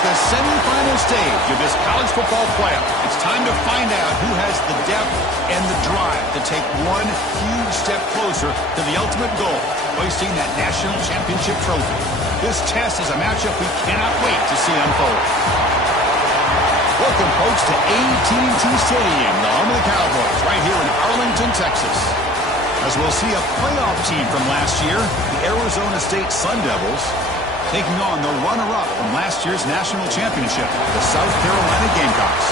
It's the semifinal stage of this college football playoff. It's time to find out who has the depth and the drive to take one huge step closer to the ultimate goal, hoisting that national championship trophy. This test is a matchup we cannot wait to see unfold. Welcome, folks, to AT&T Stadium, the home of the Cowboys, right here in Arlington, Texas. As we'll see a playoff team from last year, the Arizona State Sun Devils, taking on the runner-up from last year's national championship, the South Carolina Gamecocks.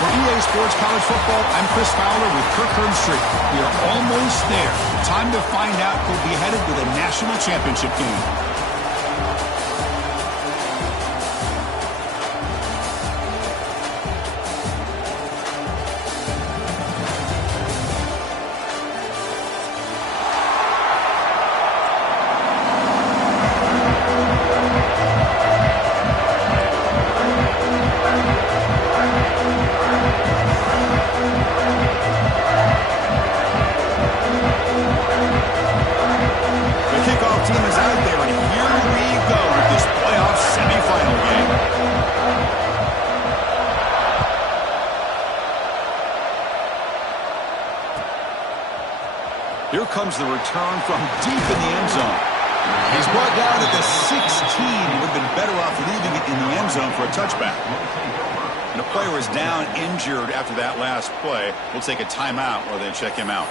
For EA Sports College Football, I'm Chris Fowler with Kirk Herbstreit. We are almost there. Time to find out who'll be headed to the national championship game. Here comes the return from deep in the end zone. He's brought down at the 16. He would have been better off leaving it in the end zone for a touchback. And a player is down injured after that last play. We'll take a timeout while they check him out.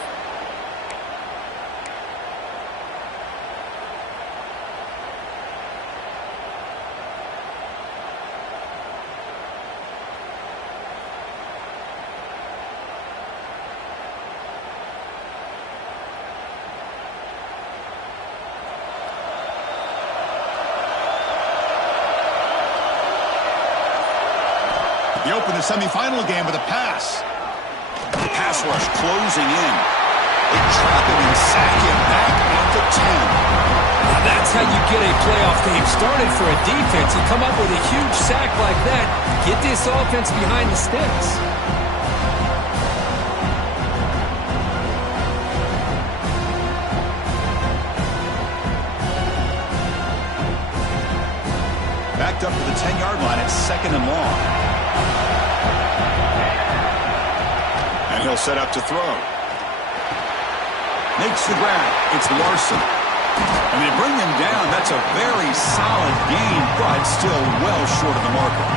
He opened the semifinal game with a pass. Pass rush closing in. They trap him and sack him back at the 10. Now that's how you get a playoff game started for a defense. You come up with a huge sack like that, get this offense behind the sticks. Backed up to the 10-yard line at 2nd and long. And he'll set up to throw. Makes the grab. It's Larson. And they bring him down. That's a very solid gain, but still well short of the marker.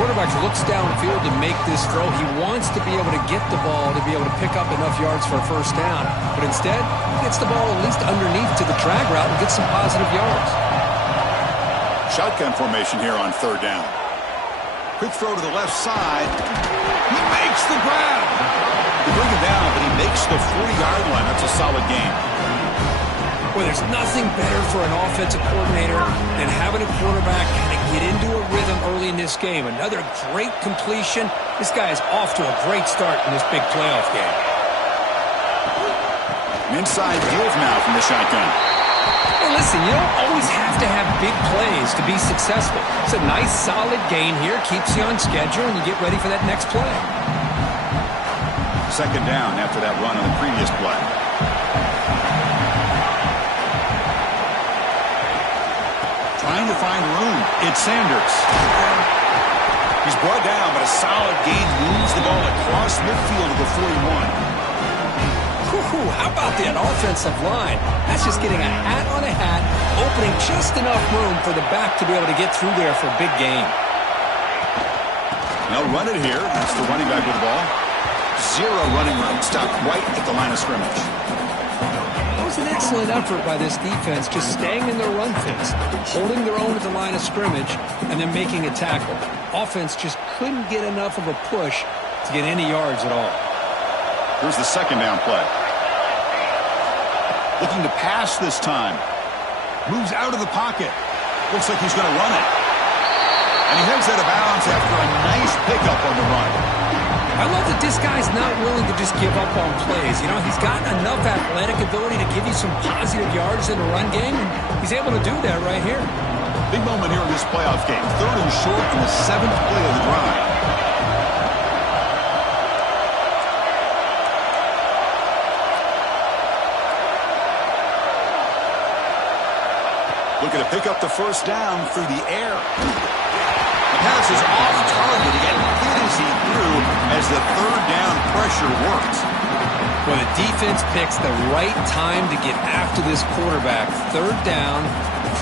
Quarterback looks downfield to make this throw. He wants to be able to get the ball to be able to pick up enough yards for a first down. But instead, he gets the ball at least underneath to the drag route and gets some positive yards. Shotgun formation here on 3rd down. Quick throw to the left side. He makes the grab. They bring him down, but he makes the 40-yard line. That's a solid game. Well, there's nothing better for an offensive coordinator than having a quarterback kind of get into a rhythm early in this game. Another great completion. This guy is off to a great start in this big playoff game. An inside give now from the shotgun. Hey, listen, you don't always have to have big plays to be successful. It's a nice, solid gain here. Keeps you on schedule, and you get ready for that next play. 2nd down after that run on the previous play. Trying to find room. It's Sanders. He's brought down, but a solid gain moves the ball across midfield to the 41. How about that offensive line? That's just getting a hat on a hat, opening just enough room for the back to be able to get through there for a big gain. They'll run it here. That's the running back with the ball. 0 running room. Stopped right at the line of scrimmage. That was an excellent effort by this defense, just staying in their run fits, holding their own at the line of scrimmage, and then making a tackle. Offense just couldn't get enough of a push to get any yards at all. Here's the 2nd down play. Looking to pass this time. Moves out of the pocket. Looks like he's going to run it. And he heads out of bounds after a nice pickup on the run. I love that this guy's not willing to just give up on plays. You know, he's got enough athletic ability to give you some positive yards in the run game, and he's able to do that right here. Big moment here in this playoff game. 3rd and short in the 7th play of the drive. Looking to pick up the first down through the air. The pass is off target. He got hit as he threw as the third down pressure worked. Well, the defense picks the right time to get after this quarterback. Third down,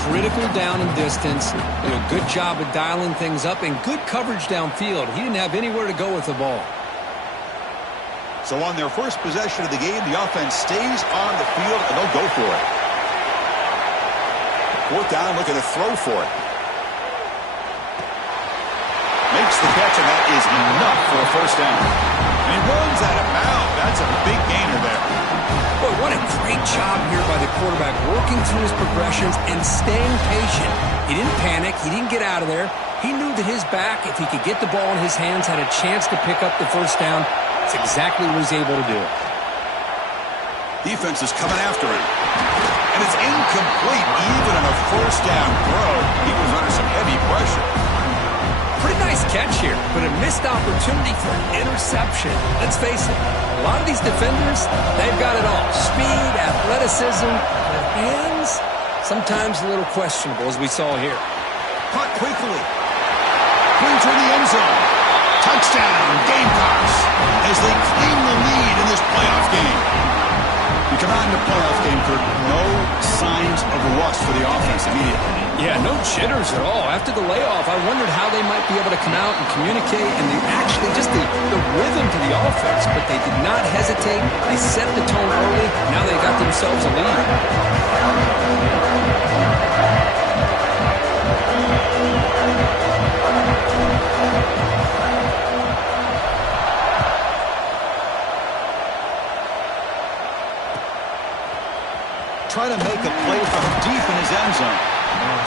critical down and distance. Did a good job of dialing things up and good coverage downfield. He didn't have anywhere to go with the ball. So on their first possession of the game, the offense stays on the field and they'll go for it. Fourth down, looking to throw for it. Makes the catch, and that is enough for a first down. And he runs out of bounds. That's a big gainer there. Boy, what a great job here by the quarterback, working through his progressions and staying patient. He didn't panic. He didn't get out of there. He knew that his back, if he could get the ball in his hands, had a chance to pick up the first down. That's exactly what he's able to do. Defense is coming after him. And it's incomplete, even on a first down throw. He was under some heavy pressure. Pretty nice catch here, but a missed opportunity for an interception. Let's face it, a lot of these defenders, they've got it all. Speed, athleticism, but hands, sometimes a little questionable, as we saw here. Caught quickly. Brings her in the end zone. Touchdown, Gamecocks, as they claim the lead in this playoff game. We come out in the playoff game, Kirk, no signs of rust for the offense immediately. Yeah, no jitters at all. After the layoff, I wondered how they might be able to come out and communicate and actually just the rhythm to the offense, but they did not hesitate. They set the tone early. Now they got themselves a lead. Trying to make a play from deep in his end zone.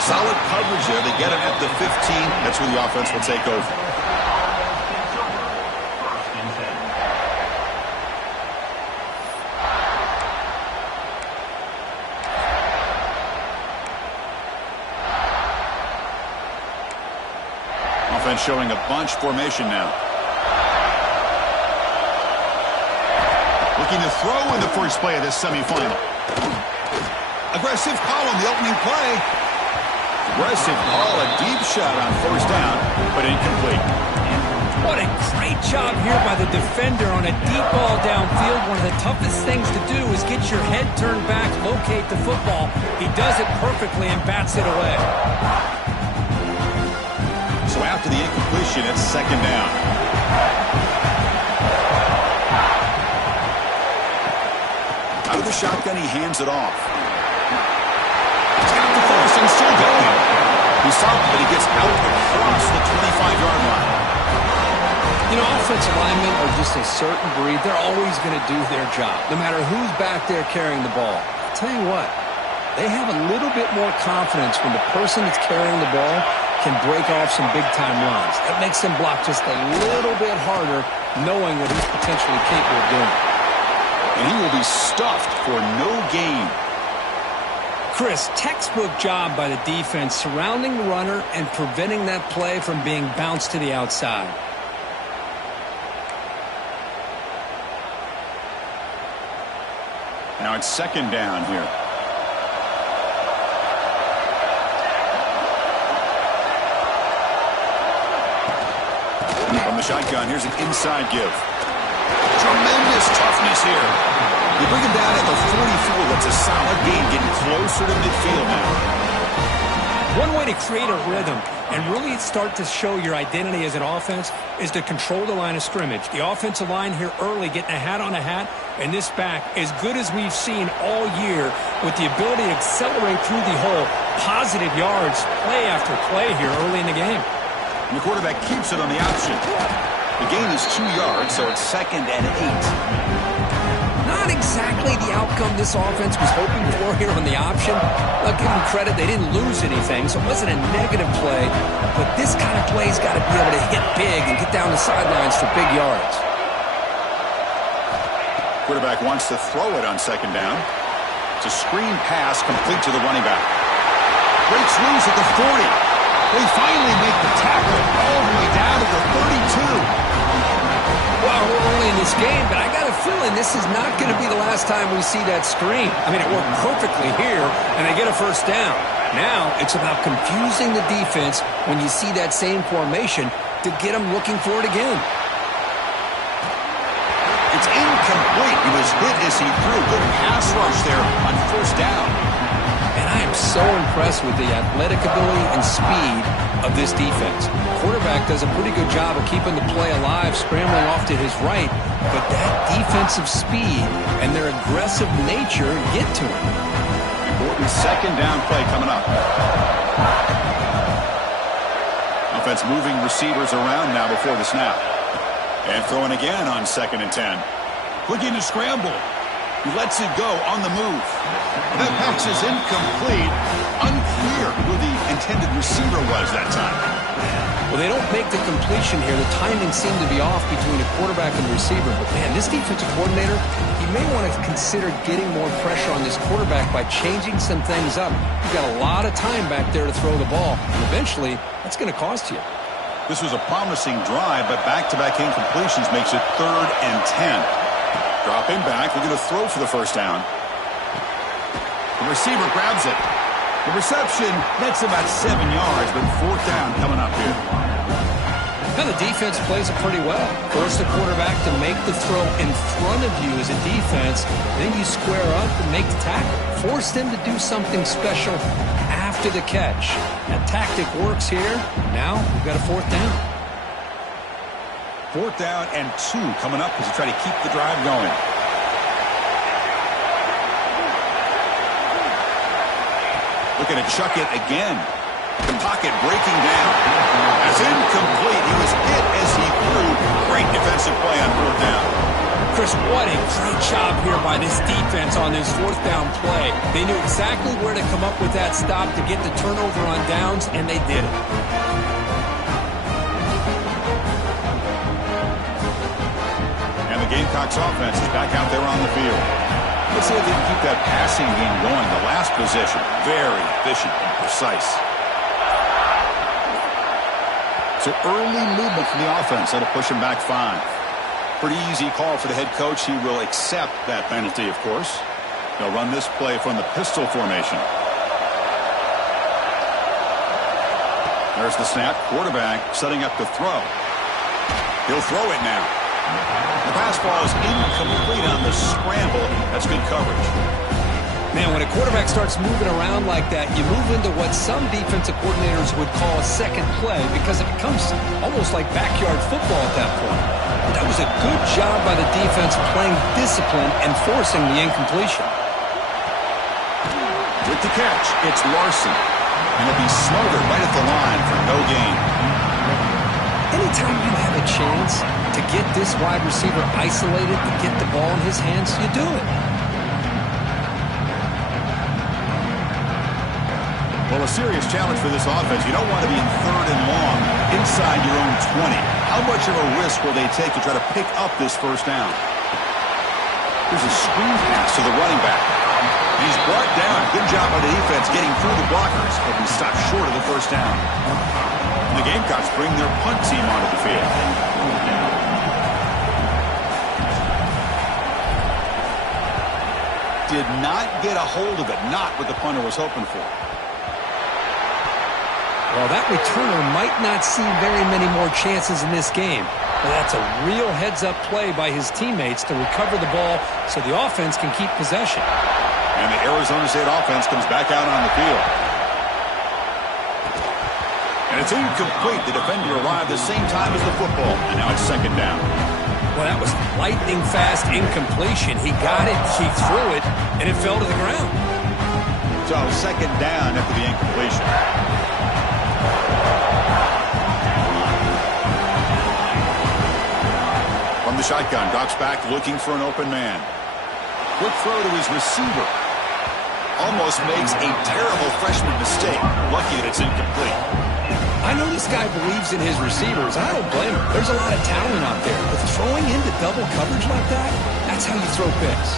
Solid coverage there. They get him at the 15. That's where the offense will take over. Offense showing a bunch formation now. Looking to throw in the first play of this semifinal. Aggressive call on the opening play. Aggressive call, a deep shot on first down, but incomplete. What a great job here by the defender on a deep ball downfield. One of the toughest things to do is get your head turned back, locate the football. He does it perfectly and bats it away. So after the incompletion, it's second down. Out of the shotgun, he hands it off. He's got the force and still going. He's stopped, but he gets out across the 25-yard line. You know, offensive linemen are just a certain breed. They're always going to do their job, no matter who's back there carrying the ball. I'll tell you what, they have a little bit more confidence when the person that's carrying the ball can break off some big-time runs. That makes them block just a little bit harder, knowing what he's potentially capable of doing. And he will be stuffed for no gain. Chris, textbook job by the defense surrounding the runner and preventing that play from being bounced to the outside. Now it's second down here. From the shotgun, here's an inside give. Tremendous toughness here. You bring him down at the 44. That's a solid gain, getting closer to midfield now. One way to create a rhythm and really start to show your identity as an offense is to control the line of scrimmage. The offensive line here early getting a hat on a hat, and this back as good as we've seen all year with the ability to accelerate through the hole. Positive yards, play after play here early in the game. And the quarterback keeps it on the option. The gain is 2 yards, so it's 2nd and 8. Not exactly the outcome this offense was hoping for here on the option. I'll give them credit, they didn't lose anything, so it wasn't a negative play. But this kind of play's got to be able to hit big and get down the sidelines for big yards. Quarterback wants to throw it on second down. It's a screen pass complete to the running back. Breaks loose at the 40. They finally make the tackle all the way down to the 32. Well, we're early in this game, but I got a feeling this is not going to be the last time we see that screen. I mean, it worked perfectly here, and they get a first down. Now it's about confusing the defense when you see that same formation to get them looking for it again. It's incomplete. He was hit as he threw. Good pass rush there on first down. And I am so impressed with the athletic ability and speed of this defense. Quarterback does a pretty good job of keeping the play alive, scrambling off to his right, but that defensive speed and their aggressive nature get to him. Important second down play coming up. Offense moving receivers around now before the snap. And throwing again on 2nd and 10. Looking to scramble. He lets it go on the move. That pass is incomplete. Unclear who the intended receiver was that time. Well, they don't make the completion here. The timing seemed to be off between a quarterback and receiver. But, man, this defensive coordinator, he may want to consider getting more pressure on this quarterback by changing some things up. You've got a lot of time back there to throw the ball. And eventually, that's going to cost you. This was a promising drive, but back-to-back incompletions makes it 3rd and 10. Dropping back, looking to throw for the first down. The receiver grabs it. The reception, that's about 7 yards, but 4th down coming up here. Now the defense plays it pretty well. Force the quarterback to make the throw in front of you as a defense. Then you square up and make the tackle. Force them to do something special after the catch. That tactic works here. Now we've got a 4th down. 4th down and 2 coming up as you try to keep the drive going. Looking to chuck it again. The pocket breaking down. It's incomplete. He was hit as he threw. Great defensive play on 4th down. Chris, what a great job here by this defense on this 4th down play. They knew exactly where to come up with that stop to get the turnover on downs, and they did it. And the Gamecocks offense is back out there on the field. Let's see if they can keep that passing game going. The last possession, very efficient and precise. So early movement from the offense. That'll push him back 5. Pretty easy call for the head coach. He will accept that penalty, of course. They'll run this play from the pistol formation. There's the snap. Quarterback setting up the throw. He'll throw it now. The pass ball is incomplete on the scramble. That's good coverage. Man, when a quarterback starts moving around like that, you move into what some defensive coordinators would call a second play because it becomes almost like backyard football at that point. That was a good job by the defense playing discipline and forcing the incompletion. With the catch, it's Larson. And he'll be smothered right at the line for no gain. Anytime you have a chance to get this wide receiver isolated and get the ball in his hands, you do it. Well, a serious challenge for this offense. You don't want to be in 3rd and long inside your own 20. How much of a risk will they take to try to pick up this first down? There's a screen pass to the running back. He's brought down. Good job by the defense getting through the blockers, but he stopped short of the first down. And the Gamecocks bring their punt team onto the field. Did not get a hold of it. Not what the punter was hoping for. Well, that returner might not see very many more chances in this game. But that's a real heads-up play by his teammates to recover the ball so the offense can keep possession. And the Arizona State offense comes back out on the field. And it's incomplete. The defender arrived the same time as the football. And now it's 2nd down. Well, that was lightning-fast incompletion. He got it, he threw it, and it fell to the ground. So 2nd down after the incompletion. From the shotgun, drops back looking for an open man. Quick throw to his receiver. Almost makes a terrible freshman mistake. Lucky that it's incomplete. I know this guy believes in his receivers. I don't blame him. There's a lot of talent out there. But throwing into double coverage like that, that's how you throw picks.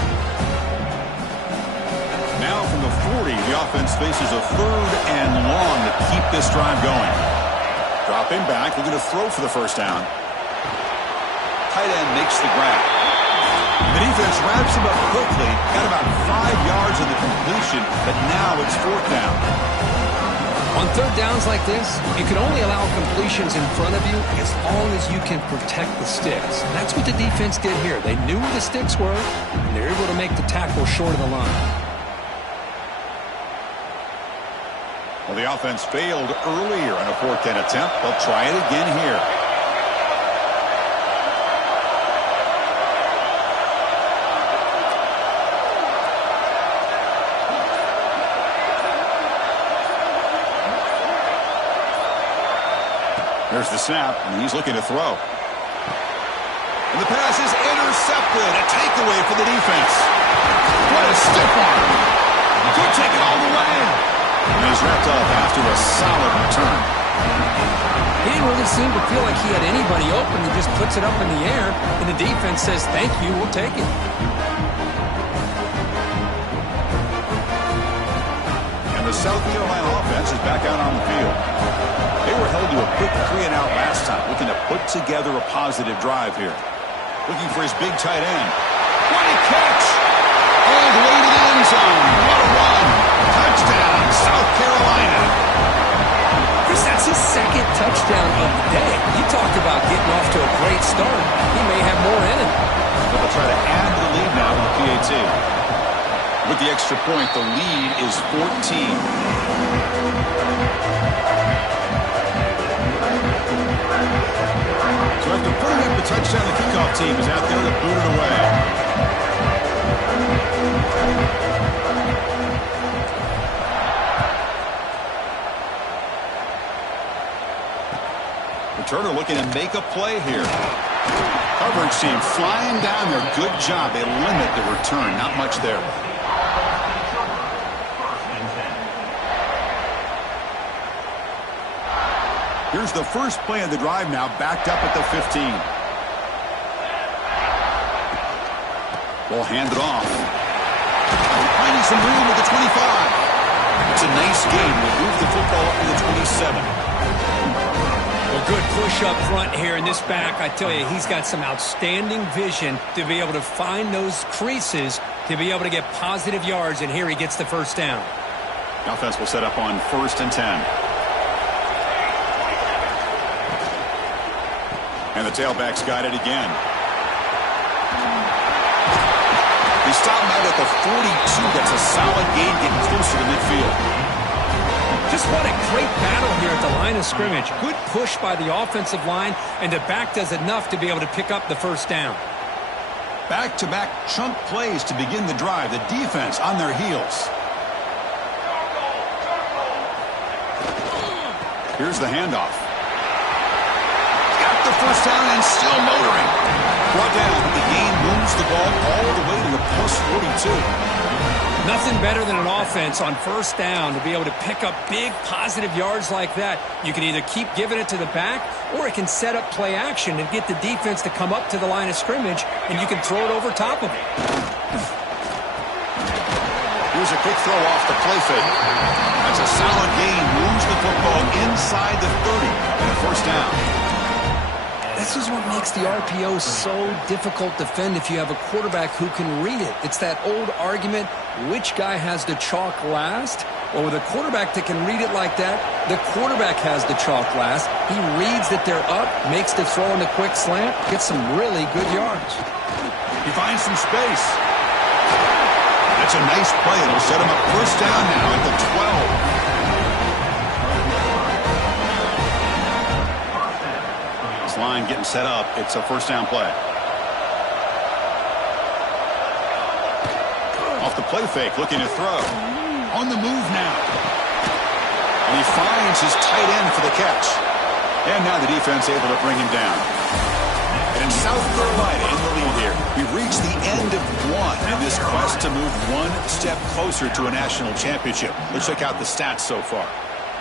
Now from the 40, the offense faces a 3rd and long to keep this drive going. Dropping back, looking to throw for the first down. Tight end makes the grab. The defense wraps him up quickly. Got about 5 yards in the completion, but now it's 4th down. On 3rd downs like this, you can only allow completions in front of you as long as you can protect the sticks. That's what the defense did here. They knew where the sticks were, and they were able to make the tackle short of the line. Well, the offense failed earlier on a 4th down attempt. They'll try it again here. There's the snap, and he's looking to throw. And the pass is intercepted. A takeaway for the defense. What a stiff arm. Could take it all the way. And he's wrapped up after a solid return. He didn't really seem to feel like he had anybody open. He just puts it up in the air, and the defense says, thank you, we'll take it. And the South Carolina offense is back out on the field. They were held to a quick 3-and-out last time, looking to put together a positive drive here. Looking for his big tight end. What a catch! All the way to the end zone. What a run! Touchdown, South Carolina. Chris, that's his 2nd touchdown of the day. You talk about getting off to a great start. He may have more in it. But they'll try to add to the lead now with the PAT. With the extra point, the lead is 14. So after putting up the touchdown, the kickoff team is out there to boot it away. Returner looking to make a play here. Coverage team flying down there. Good job. They limit the return. Not much there. Here's the first play of the drive now, backed up at the 15. We'll hand it off. Finding some room at the 25. It's a nice game. We'll move the football up to the 27. Well, good push up front here in this back. I tell you, he's got some outstanding vision to be able to find those creases to be able to get positive yards, and here he gets the first down. The offense will set up on 1st and 10. And the tailback's got it again. They stop him out at the 42. That's a solid gain, getting closer to midfield. Just what a great battle here at the line of scrimmage. Good push by the offensive line, and the back does enough to be able to pick up the first down. Back-to-back chunk plays to begin the drive. The defense on their heels. Here's the handoff. Got the first down and still motoring. Brought down. The gain moves the ball all the way to the plus 42. Nothing better than an offense on first down to be able to pick up big positive yards like that. You can either keep giving it to the back, or it can set up play action and get the defense to come up to the line of scrimmage, and you can throw it over top of it. Here's a quick throw off the play fake. That's a solid gain. Moves the football inside the 30 and a first down. This is what makes the RPO so difficult to defend if you have a quarterback who can read it. It's that old argument, which guy has the chalk last? Well, with a quarterback that can read it like that, the quarterback has the chalk last. He reads that they're up, makes the throw in the quick slant, gets some really good yards. He finds some space. That's a nice play. It'll set him up first down now at the 12. Line getting set up. It's a first down play. Off the play fake, looking to throw. On the move now. And he finds his tight end for the catch. And now the defense able to bring him down. And South Carolina in the lead here. We've reached the end of one in this quest to move one step closer to a national championship. Let's check out the stats so far.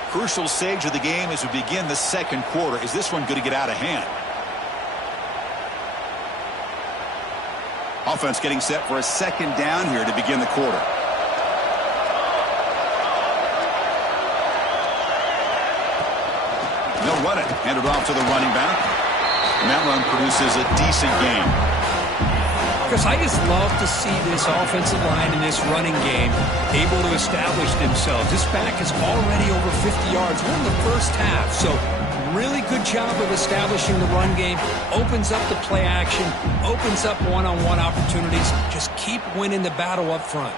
Crucial stage of the game as we begin the second quarter. Is this one going to get out of hand? Offense getting set for a second down here to begin the quarter. They'll run it. Hand it off to the running back. And that run produces a decent gain. Chris, I just love to see this offensive line in this running game able to establish themselves. This back is already over 50 yards. We're in the first half, so really good job of establishing the run game. Opens up the play action, opens up one-on-one opportunities. Just keep winning the battle up front.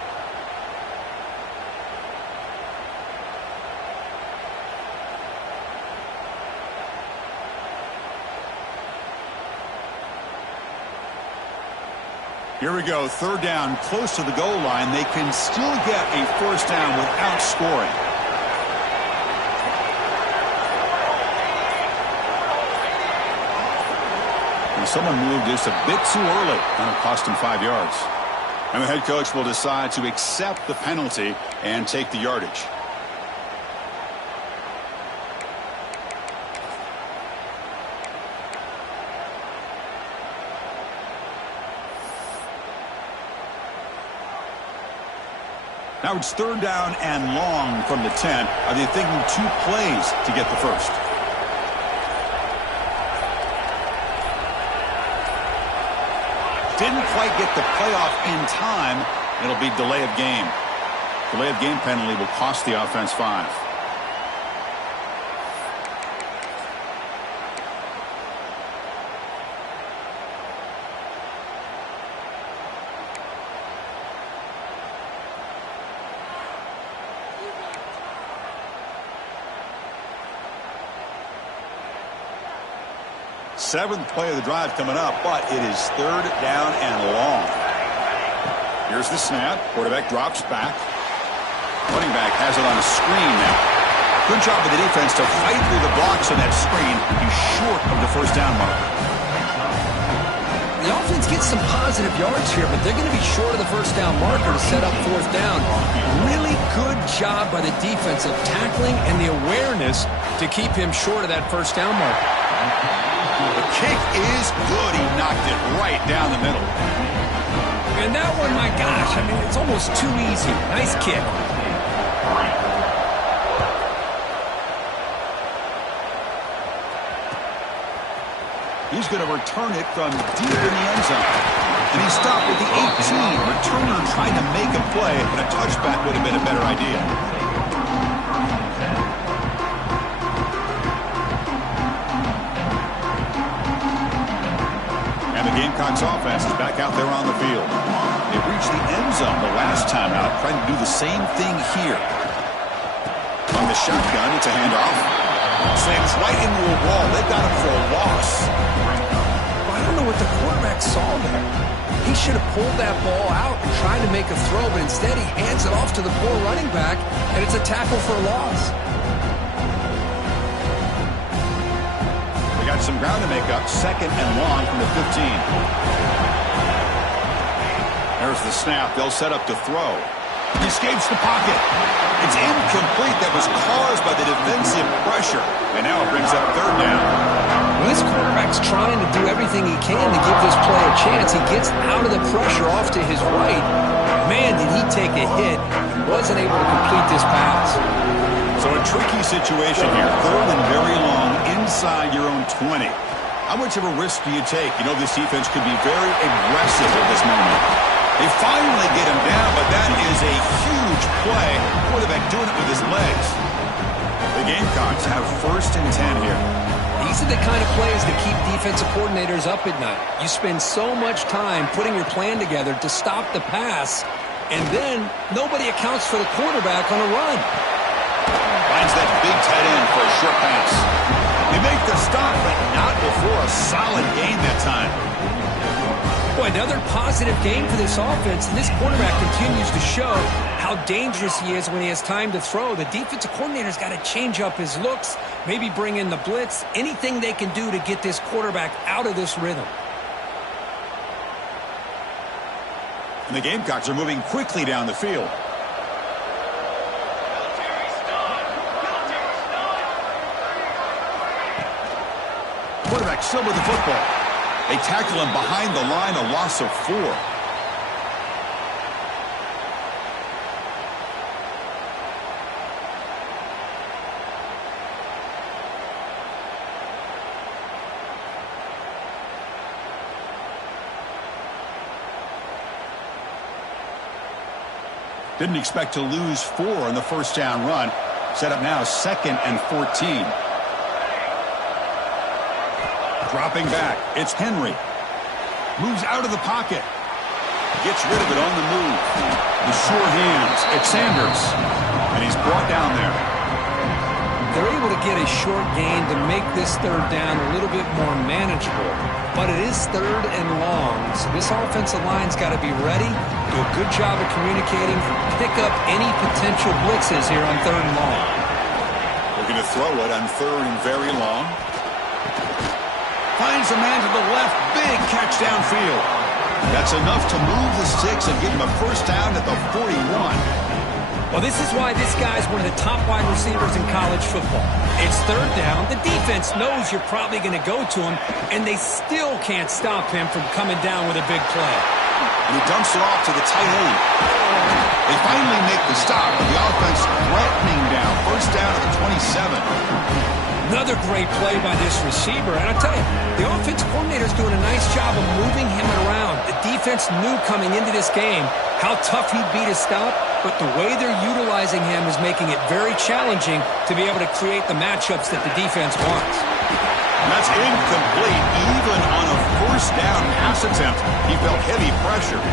Here we go, third down, close to the goal line. They can still get a first down without scoring. And someone moved just a bit too early, and it cost him 5 yards. And the head coach will decide to accept the penalty and take the yardage. Now it's third down and long from the 10. Are they thinking 2 plays to get the first? Didn't quite get the playoff in time. It'll be delay of game. Delay of game penalty will cost the offense 5. Seventh play of the drive coming up, but it is third down and long. Here's the snap. Quarterback drops back. Running back has it on a screen now. Good job of the defense to fight through the blocks on that screen. He's short of the first down mark. The offense gets some positive yards here, but they're going to be short of the first down marker to set up fourth down. Really good job by the defense of tackling and the awareness to keep him short of that first down marker. The kick is good. He knocked it right down the middle. And that one, my gosh, I mean, it's almost too easy. Nice kick. He's going to return it from deep in the end zone. And he stopped with the 18. Returner trying to make a play, and a touchback would have been a better idea. Gamecocks offense is back out there on the field. They reached the end zone the last time out, trying to do the same thing here. On the shotgun, it's a handoff. Slams right into a wall. They got him for a loss. Well, I don't know what the quarterback saw there. He should have pulled that ball out and tried to make a throw, but instead he hands it off to the poor running back, and it's a tackle for a loss. Got some ground to make up. Second and long from the 15. There's the snap. They'll set up to throw. He escapes the pocket. It's incomplete. That was caused by the defensive pressure. And now it brings up third down. Well, this quarterback's trying to do everything he can to give this play a chance. He gets out of the pressure off to his right. Man, did he take a hit. He wasn't able to complete this pass. So a tricky situation here. Third and very long inside your own 20. How much of a risk do you take? You know this defense could be very aggressive at this moment. They finally get him down, but that is a huge play. Quarterback doing it with his legs. The Gamecocks have first and 10 here. These are the kind of plays that keep defensive coordinators up at night. You spend so much time putting your plan together to stop the pass, and then nobody accounts for the quarterback on a run. Finds that big tight end for a short pass. They make the stop, but not before a solid gain that time. Boy, another positive game for this offense, and this quarterback continues to show how dangerous he is when he has time to throw. The defensive coordinator's got to change up his looks, maybe bring in the blitz, anything they can do to get this quarterback out of this rhythm. And the Gamecocks are moving quickly down the field. Quarterback still with the football. They tackle him behind the line, a loss of 4. Didn't expect to lose 4 on the first down run. Set up now 2nd and 14. Dropping back. It's Henry. Moves out of the pocket. Gets rid of it on the move. The sure hands. It's Sanders. And he's brought down there. They're able to get a short gain to make this third down a little bit more manageable. But it is 3rd and long, so this offensive line's got to be ready, do a good job of communicating, and pick up any potential blitzes here on 3rd and long. Looking to throw it on 3rd and very long. Finds a man to the left. Big catch downfield. That's enough to move the sticks and give him a first down at the 41. Well, this is why this guy's one of the top wide receivers in college football. It's 3rd down. The defense knows you're probably going to go to him, and they still can't stop him from coming down with a big play. And he dumps it off to the tight end. They finally make the stop, but the offense threatening down. First down at the 27. Another great play by this receiver. And I'll tell you, the offense coordinator's doing a nice job of moving him around. The defense knew coming into this game how tough he'd be to stop, but the way they're utilizing him is making it very challenging to be able to create the matchups that the defense wants. And that's incomplete. Even on a first down pass attempt, he felt heavy pressure.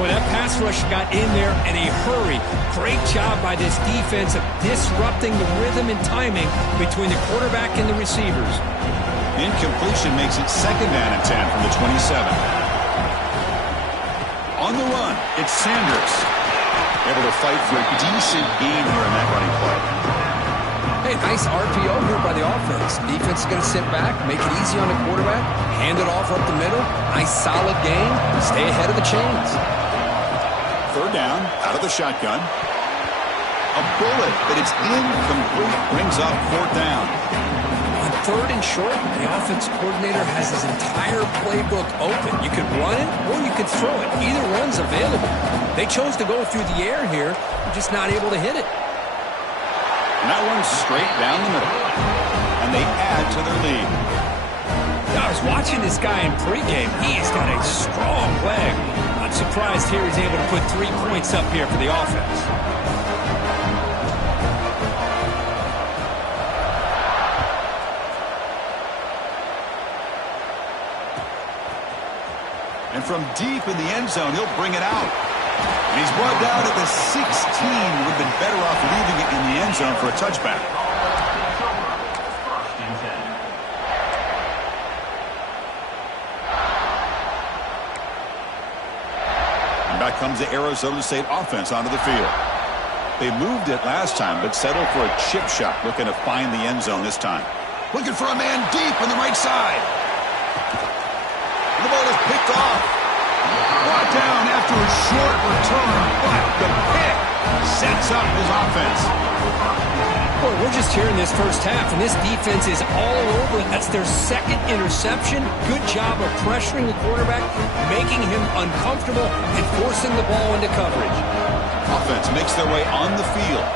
Boy, that pass rush got in there in a hurry. Great job by this defense of disrupting the rhythm and timing between the quarterback and the receivers. Incompletion makes it 2nd down and 10 from the 27. On the run, it's Sanders. Able to fight for a decent gain here in that running play. Hey, nice RPO here by the offense. Defense is going to sit back, make it easy on the quarterback, hand it off up the middle. Nice solid gain. Stay ahead of the chains. 3rd down, out of the shotgun. A bullet, but it's incomplete. Brings up 4th down. On 3rd and short, the offense coordinator has his entire playbook open. You could run it or you could throw it. Either one's available. They chose to go through the air here. They're just not able to hit it. And that one's straight down the middle. And they add to their lead. I was watching this guy in pregame. He's got a strong leg. Not surprised here he's able to put 3 points up here for the offense. And from deep in the end zone, he'll bring it out. And he's brought down at the 16. Would have been better off leaving it in the end zone for a touchback. And back comes the Arizona State offense onto the field. They moved it last time, but settled for a chip shot, looking to find the end zone this time. Looking for a man deep on the right side. The ball is picked off. Brought down after a short return, but the pick sets up his offense. Boy, we're just here in this first half, and this defense is all over it. That's their 2nd interception. Good job of pressuring the quarterback, making him uncomfortable, and forcing the ball into coverage. Offense makes their way on the field.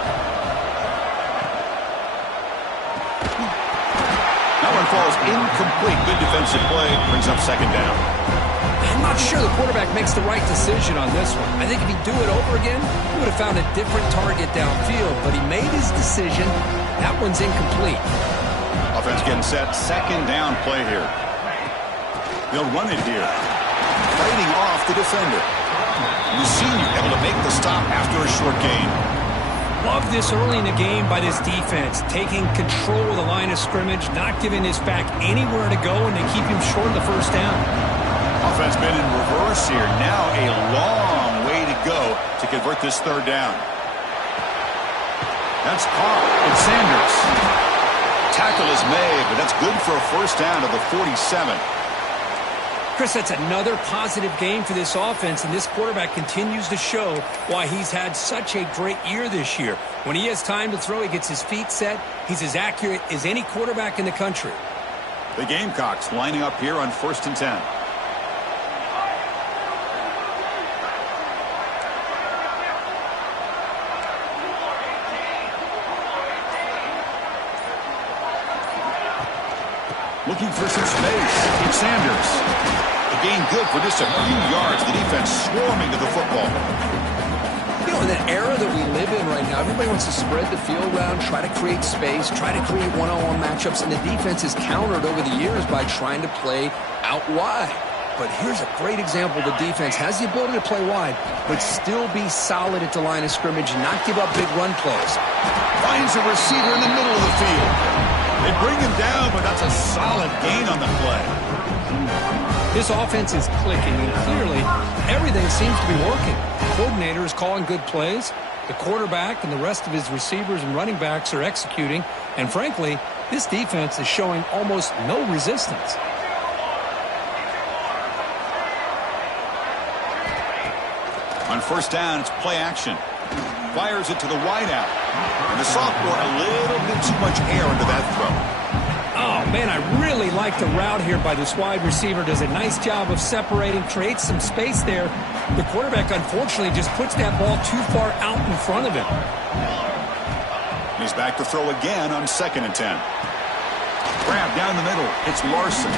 That one falls incomplete. Good defensive play. Brings up 2nd down. I'm not sure the quarterback makes the right decision on this one. I think if he'd do it over again, he would have found a different target downfield, but he made his decision. That one's incomplete. Offense getting set. 2nd down play here. They'll run it here. Fighting off the defender. The senior able to make the stop after a short gain. Love this early in the game by this defense, taking control of the line of scrimmage, not giving this back anywhere to go, and they keep him short of the first down. Offense been in reverse here. Now a long way to go to convert this 3rd down. That's caught. It's Sanders. Tackle is made, but that's good for a first down to the 47. Chris, that's another positive game for this offense, and this quarterback continues to show why he's had such a great year this year. When he has time to throw, he gets his feet set. He's as accurate as any quarterback in the country. The Gamecocks lining up here on 1st and 10. Looking for some space. It's Sanders. The gain good for just a few yards. The defense swarming to the football. You know, in in an era that we live in right now, everybody wants to spread the field around, try to create space, try to create one-on-one matchups, and the defense is countered over the years by trying to play out wide. But here's a great example. The defense has the ability to play wide, but still be solid at the line of scrimmage and not give up big run plays. Finds a receiver in the middle of the field. They bring him down, but that's a solid gain on the play. This offense is clicking, and clearly everything seems to be working. The coordinator is calling good plays. The quarterback and the rest of his receivers and running backs are executing. And frankly, this defense is showing almost no resistance. On first down, it's play action. Fires it to the wideout. And the sophomore, a little bit too much air into that throw. Oh, man, I really like the route here by this wide receiver. Does a nice job of separating, creates some space there. The quarterback, unfortunately, just puts that ball too far out in front of him. He's back to throw again on 2nd and 10. Grab down the middle. It's Larson.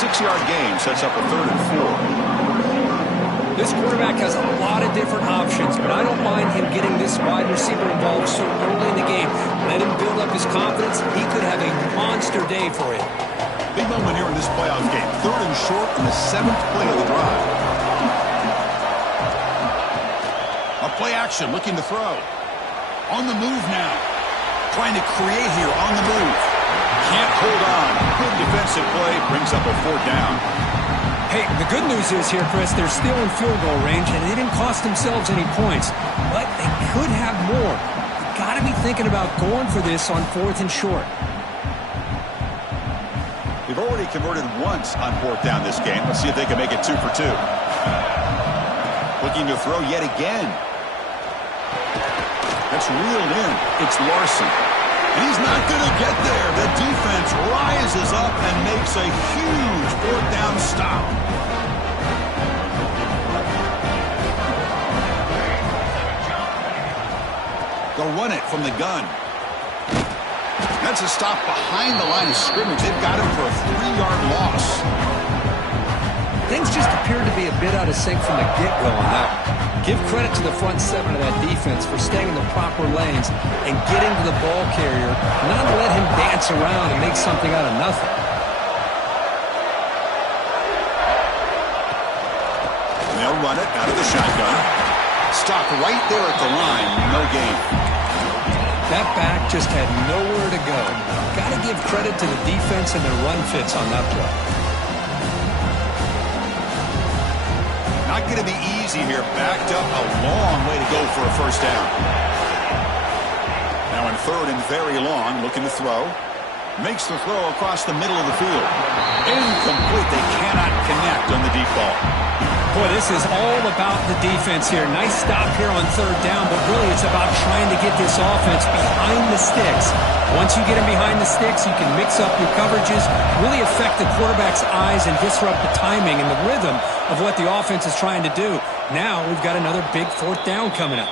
6-yard gain sets up a 3rd and 4. This quarterback has a lot of different options, but I don't mind him getting this wide receiver involved so early in the game. Let him build up his confidence. He could have a monster day for him. Big moment here in this playoff game. 3rd and short in the 7th play of the drive. A play action, looking to throw. On the move now. Trying to create here on the move. Can't hold on. Good defensive play. Brings up a 4th down. Hey, the good news is here, Chris, they're still in field goal range, and they didn't cost themselves any points. But they could have more. You've got to be thinking about going for this on 4th and short. They've already converted once on 4th down this game. Let's see if they can make it 2 for 2. Looking to throw yet again. That's reeled in. It's Larson. And he's not going to get there. The defense rises up and makes a huge 4th down stop. They'll run it from the gun. That's a stop behind the line of scrimmage. They've got him for a 3-yard loss. Things just appeared to be a bit out of sync from the get-go on that one. Give credit to the front 7 of that defense for staying in the proper lanes and getting to the ball carrier, not to let him dance around and make something out of nothing. And they'll run it out of the shotgun. Stop right there at the line. No gain. That back just had nowhere to go. Got to give credit to the defense and their run fits on that play. Not going to be easy here. Backed up a long way to go for a 1st down. Now in 3rd and very long, looking to throw. Makes the throw across the middle of the field. Incomplete. They cannot connect on the deep ball. Boy, this is all about the defense here. Nice stop here on 3rd down, but really it's about trying to get this offense behind the sticks. Once you get them behind the sticks, you can mix up your coverages, really affect the quarterback's eyes and disrupt the timing and the rhythm of what the offense is trying to do. Now we've got another big 4th down coming up.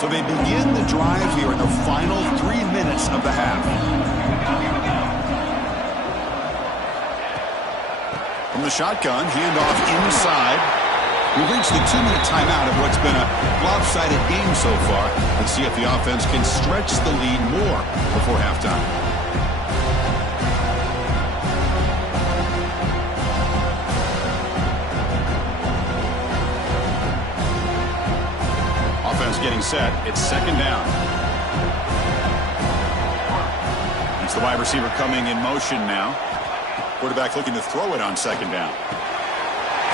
So they begin the drive here in the final 3 minutes of the half. From the shotgun, handoff inside. We've reached the 2-minute timeout of what's been a lopsided game so far. Let's see if the offense can stretch the lead more before halftime. Getting set. It's 2nd down. It's the wide receiver coming in motion now. Quarterback looking to throw it on 2nd down.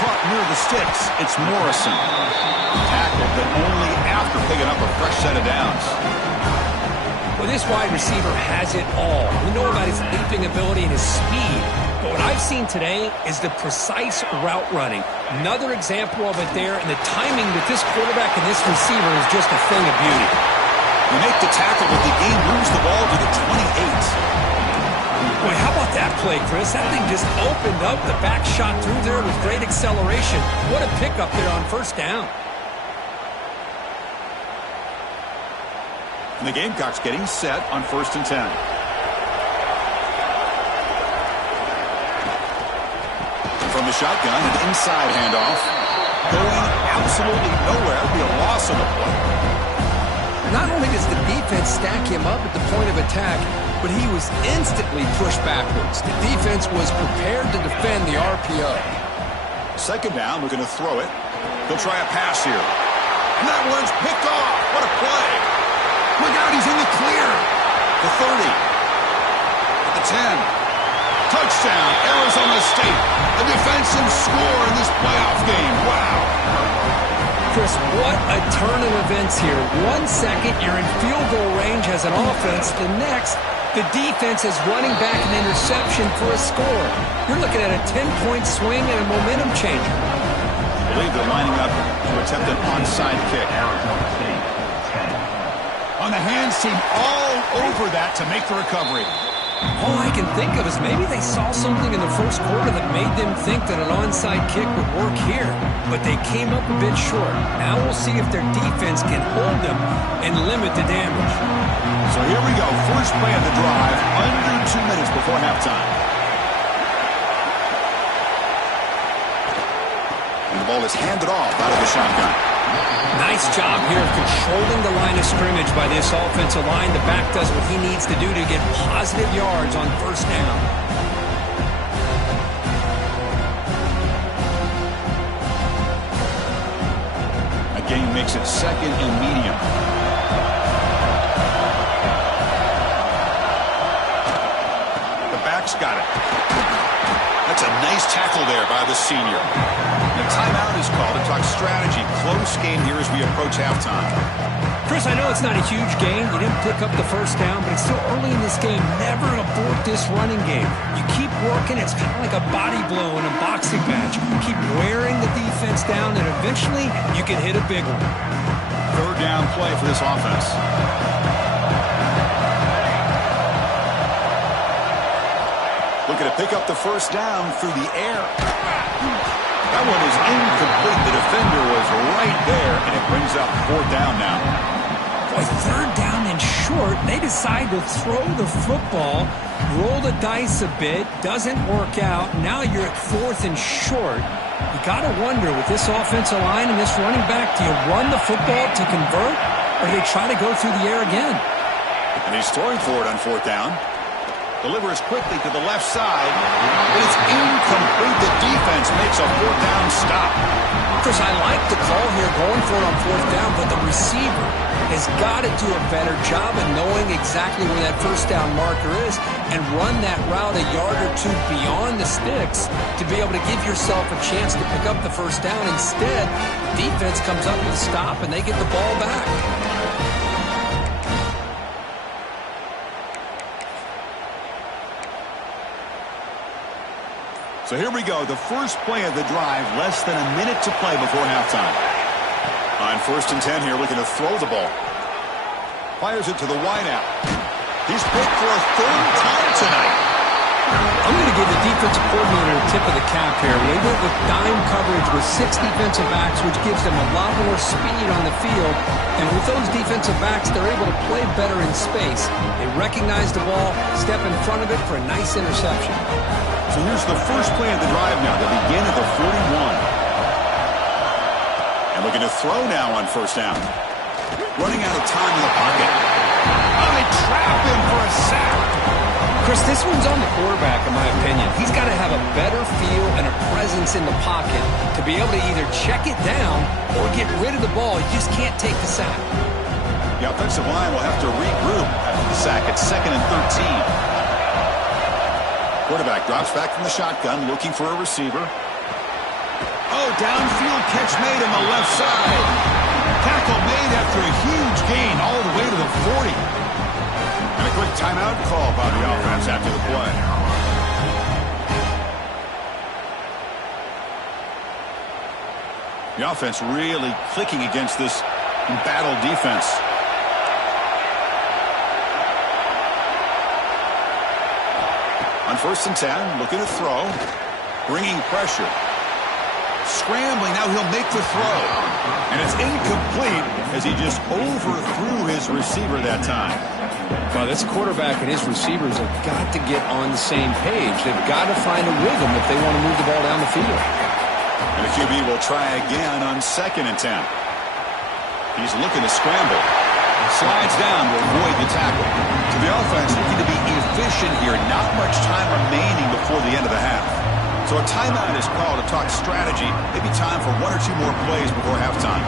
Caught near the sticks. It's Morrison. Tackled, but only after picking up a fresh set of downs. Well, this wide receiver has it all. We know about his leaping ability and his speed. But what I've seen today is the precise route running. Another example of it there, and the timing with this quarterback and this receiver is just a thing of beauty. They make the tackle, but the game moves the ball to the 28. Boy, how about that play, Chris? That thing just opened up. The back shot through there with great acceleration. What a pickup there on 1st down. And the Gamecocks getting set on 1st and 10. from the shotgun, an inside handoff. Going absolutely nowhere. That would be a loss of the play. Not only does the defense stack him up at the point of attack, but he was instantly pushed backwards. The defense was prepared to defend the RPO. Second down, looking to throw it. He'll try a pass here. And that one's picked off. What a play. Look out, he's in the clear. The 30. At the 10. Touchdown, Arizona State. A defensive score in this playoff game. Wow. Chris, what a turn of events here. 1 second, you're in field goal range as an offense. The next, the defense is running back an interception for a score. You're looking at a 10-point swing and a momentum changer. I believe they're lining up to attempt an onside kick. On the hands team, all over that to make the recovery. All I can think of is maybe they saw something in the first quarter that made them think that an onside kick would work here, but they came up a bit short. Now we'll see if their defense can hold them and limit the damage. So here we go, first play of the drive, under 2 minutes before halftime. And the ball is handed off out of the shotgun. Nice job here of controlling the line of scrimmage by this offensive line. The back does what he needs to do to get positive yards on first down. Again, makes it second and medium. The back's got it. That's a nice tackle there by the senior. The timeout is called to talk strategy. Close game here as we approach halftime. Chris, I know it's not a huge game. You didn't pick up the first down, but it's still early in this game. Never abort this running game. You keep working. It's kind of like a body blow in a boxing match. You keep wearing the defense down, and eventually you can hit a big one. Third down play for this offense. Looking to pick up the first down through the air. That one is incomplete. The defender was right there, and it brings up fourth down now. Boy, third down and short. They decide to throw the football, roll the dice a bit, doesn't work out. Now you're at fourth and short. You got to wonder, with this offensive line and this running back, do you run the football to convert, or do they try to go through the air again? And he's throwing for it on fourth down. Delivers quickly to the left side. But it's incomplete. The defense makes a fourth down stop. Chris, I like the call here going for it on fourth down, but the receiver has got to do a better job of knowing exactly where that first down marker is and run that route a yard or two beyond the sticks to be able to give yourself a chance to pick up the first down. Instead, defense comes up with a stop and they get the ball back. So here we go, the first play of the drive, less than a minute to play before halftime. On first and 10 here, looking to throw the ball. Fires it to the wideout. He's picked for a third time tonight. I'm going to give the defensive coordinator a tip of the cap here. They went with dime coverage with 6 defensive backs, which gives them a lot more speed on the field. And with those defensive backs, they're able to play better in space. They recognize the ball, step in front of it for a nice interception. So here's the first play of the drive now. They begin at the 41. And looking to throw now on first down. Running out of time in the pocket. Oh, they trap him for a sack. Chris, this one's on the quarterback, in my opinion. He's got to have a better feel and a presence in the pocket to be able to either check it down or get rid of the ball. You just can't take the sack. The offensive line will have to regroup after the sack at 2nd and 13. Quarterback drops back from the shotgun, looking for a receiver. Oh, downfield catch made on the left side. Tackle made after a huge gain all the way to the 40. And a quick timeout call by the offense after the play. The offense really clicking against this embattled defense. On first and 10, looking to throw. Bringing pressure. Scrambling, now he'll make the throw. And it's incomplete as he just overthrew his receiver that time. Well, this quarterback and his receivers have got to get on the same page. They've got to find a rhythm if they want to move the ball down the field. And the QB will try again on 2nd and 10. He's looking to scramble. Slides down to avoid the tackle. So the offense looking to be efficient here. Not much time remaining before the end of the half. So a timeout is called to talk strategy. Maybe time for 1 or 2 more plays before halftime.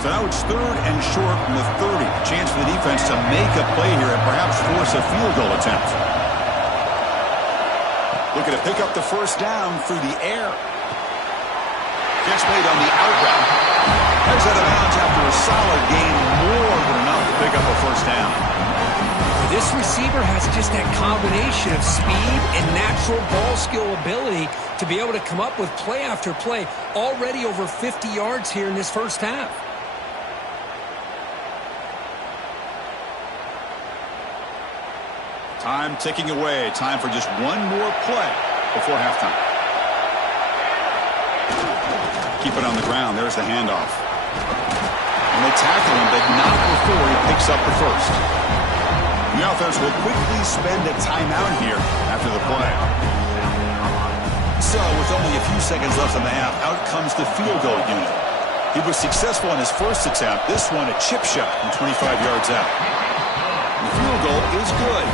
So now it's 3rd and short from the 30. Chance for the defense to make a play here and perhaps force a field goal attempt. Looking to pick up the first down through the air. Catch made on the out route. Heads out of bounds after a solid gain, more than enough to pick up a first down. This receiver has just that combination of speed and natural ball skill ability to be able to come up with play after play. Already over 50 yards here in this first half. Time ticking away. Time for just 1 more play before halftime. Keep it on the ground. There's the handoff. And they tackle him, but not before he picks up the first. The offense will quickly spend a timeout here after the play. So, with only a few seconds left in the half, out comes the field goal unit. He was successful in his first attempt. This one, a chip shot from 25 yards out. The field goal is good.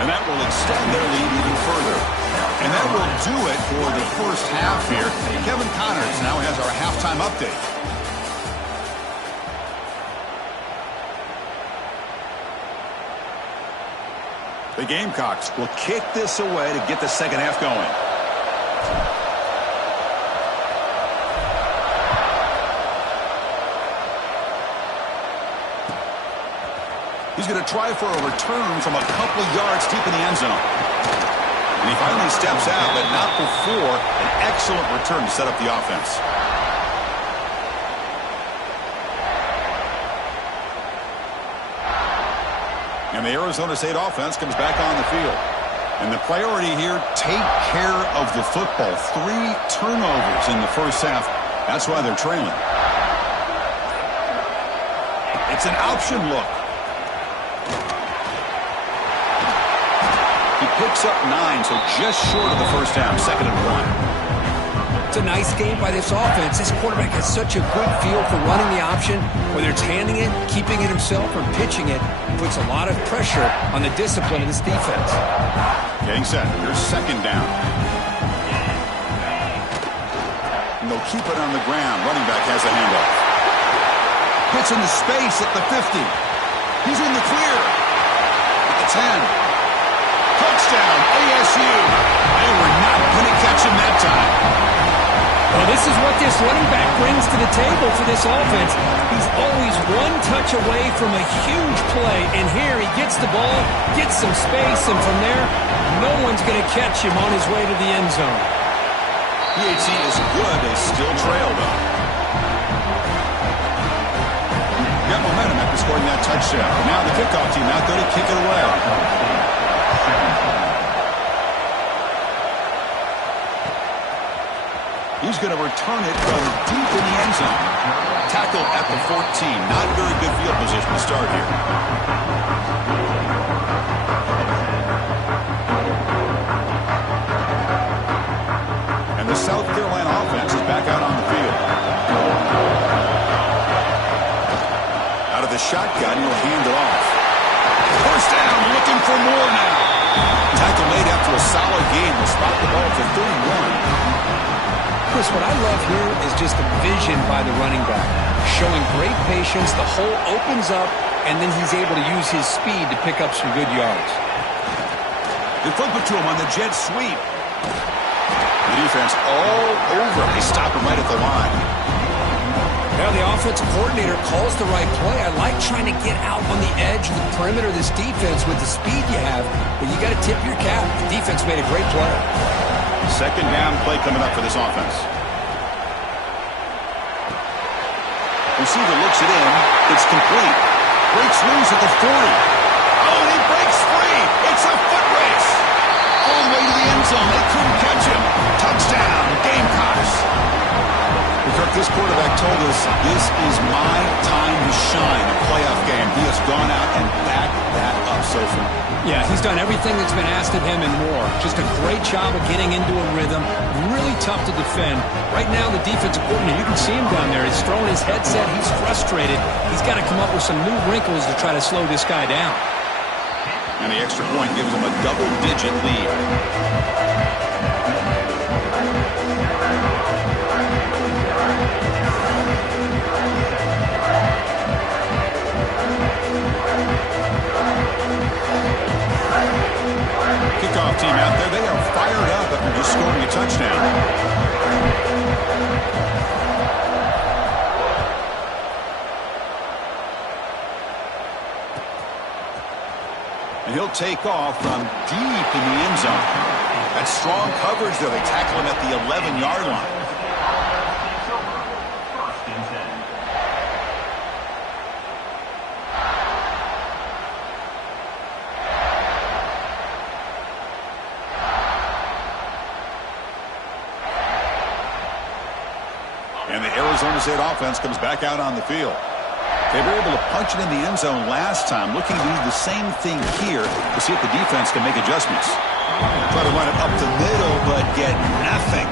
And that will extend their lead even further. And that will do it for the first half here. Kevin Connors now has our halftime update. The Gamecocks will kick this away to get the second half going. He's going to try for a return from a couple of yards deep in the end zone. And he finally steps out, but not before an excellent return to set up the offense. And the Arizona State offense comes back on the field. And the priority here, take care of the football. 3 turnovers in the first half. That's why they're trailing. It's an option look. He picks up 9, so just short of the first down, 2nd and 1. It's a nice game by this offense. This quarterback has such a good feel for running the option, whether it's handing it, keeping it himself, or pitching it. Puts a lot of pressure on the discipline of this defense. Getting set. Here's 2nd down. And they'll keep it on the ground. Running back has a handoff. Gets into space at the 50. He's in the clear. At the 10. Touchdown, ASU. They were not going to catch him that time. Well, this is what this running back brings to the table for this offense. He's always 1 touch away from a huge play, and here he gets the ball, gets some space, and from there, no one's going to catch him on his way to the end zone. PAT is good. They still trail, though. Got momentum after scoring that touchdown. Now the kickoff team out there to kick it away. He's going to return it from deep in the end zone. Tackle at the 14. Not very good field position to start here. And the South Carolina offense is back out on the field. Out of the shotgun, he'll hand it off. First down, looking for more now. Tackle made after a solid game. Will spot the ball for 31. Chris, what I love here is just the vision by the running back. Showing great patience, the hole opens up, and then he's able to use his speed to pick up some good yards. They flip it to him on the jet sweep. The defense all over. They stop him right at the line. Now the offensive coordinator calls the right play. I like trying to get out on the edge of the perimeter of this defense with the speed you have, but you got to tip your cap. The defense made a great play. 2nd down play coming up for this offense. Receiver looks it in. It's complete. Breaks loose at the 40. Oh, and he breaks free. It's a foot race. All the way to the end zone. They couldn't catch him. Touchdown, Gamecocks. Kirk, This quarterback told us this is my time to shine, a playoff game. He has gone out and backed that up so far. Yeah, he's done everything that's been asked of him and more. Just a great job of getting into a rhythm. Really tough to defend. Right now, the defensive coordinator, you can see him down there. He's throwing his headset. He's frustrated. He's got to come up with some new wrinkles to try to slow this guy down. And the extra point gives him a double-digit lead. Kickoff team out there, they are fired up after just scoring a touchdown. And he'll take off from deep in the end zone. That's strong coverage, though. They tackle him at the 11-yard line. And the Arizona State offense comes back out on the field. They were able to punch it in the end zone last time, looking to do the same thing here to see if the defense can make adjustments. Try to run it up the middle, but get nothing.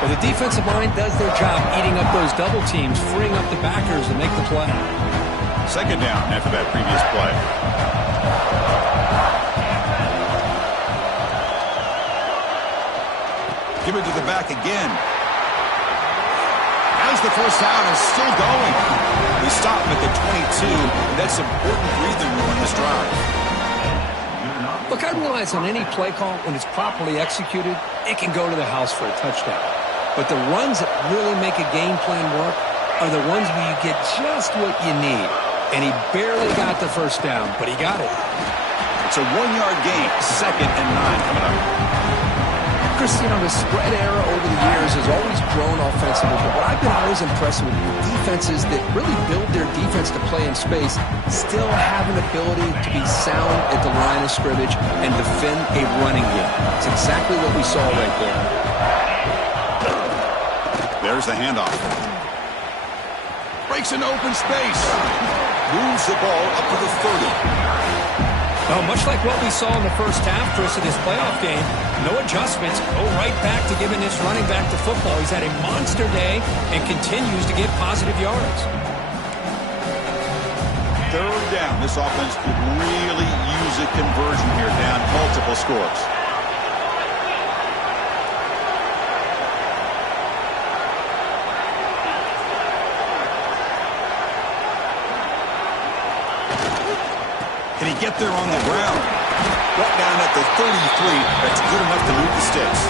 Well, the defensive line does their job eating up those double teams, freeing up the backers to make the play. Second down after that previous play. Give it to the back again. As the first down is still going. We stop him at the 22, and that's important breathing room on this drive. Look, I realize on any play call, when it's properly executed, it can go to the house for a touchdown. But the runs that really make a game plan work are the ones where you get just what you need. And he barely got the first down, but he got it. It's a 1-yard gain, 2nd and 9 coming up. Chris, you know, the spread era over the years has always grown offensively, but what I've been always impressed with defenses that really build their defense to play in space still have an ability to be sound at the line of scrimmage and defend a running game. It's exactly what we saw right there. There's the handoff. Breaks into open space. Moves the ball up to the 30. Well, much like what we saw in the first half, Chris, of this playoff game, no adjustments, go right back to giving this running back to football. He's had a monster day and continues to get positive yards. Third down. This offense could really use a conversion here, down multiple scores. Can he get there on the ground? Brought down at the 33. That's good enough to move the sticks.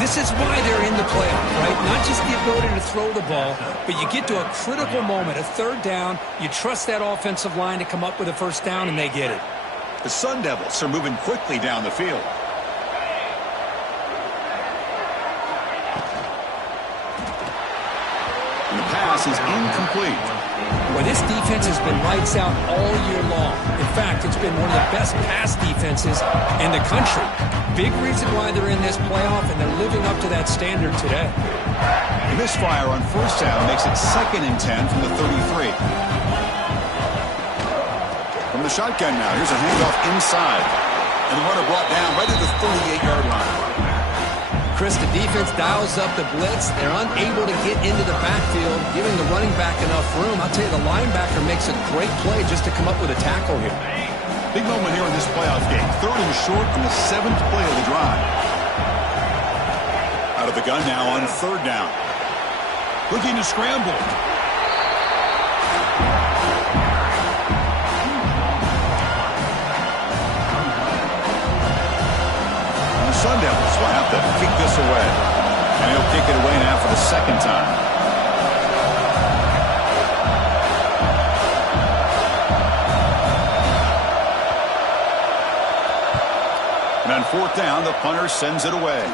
This is why they're in the playoff, right? Not just the ability to throw the ball, but you get to a critical moment, a third down. You trust that offensive line to come up with a first down, and they get it. The Sun Devils are moving quickly down the field. And the pass is incomplete. Well, this defense has been lights out all year long. In fact, it's been one of the best pass defenses in the country. Big reason why they're in this playoff, and they're living up to that standard today. A misfire on first down makes it 2nd and 10 from the 33. From the shotgun now, here's a handoff inside. And the runner brought down right at the 38-yard line. Chris, the defense dials up the blitz. They're unable to get into the backfield, giving the running back enough room. I'll tell you, the linebacker makes a great play just to come up with a tackle here. Big moment here in this playoff game. 3rd and short on the 7th play of the drive. Out of the gun now on 3rd down. Looking to scramble. Sun Devils will have to kick this away. And he'll kick it away now for the 2nd time. And on 4th down, the punter sends it away.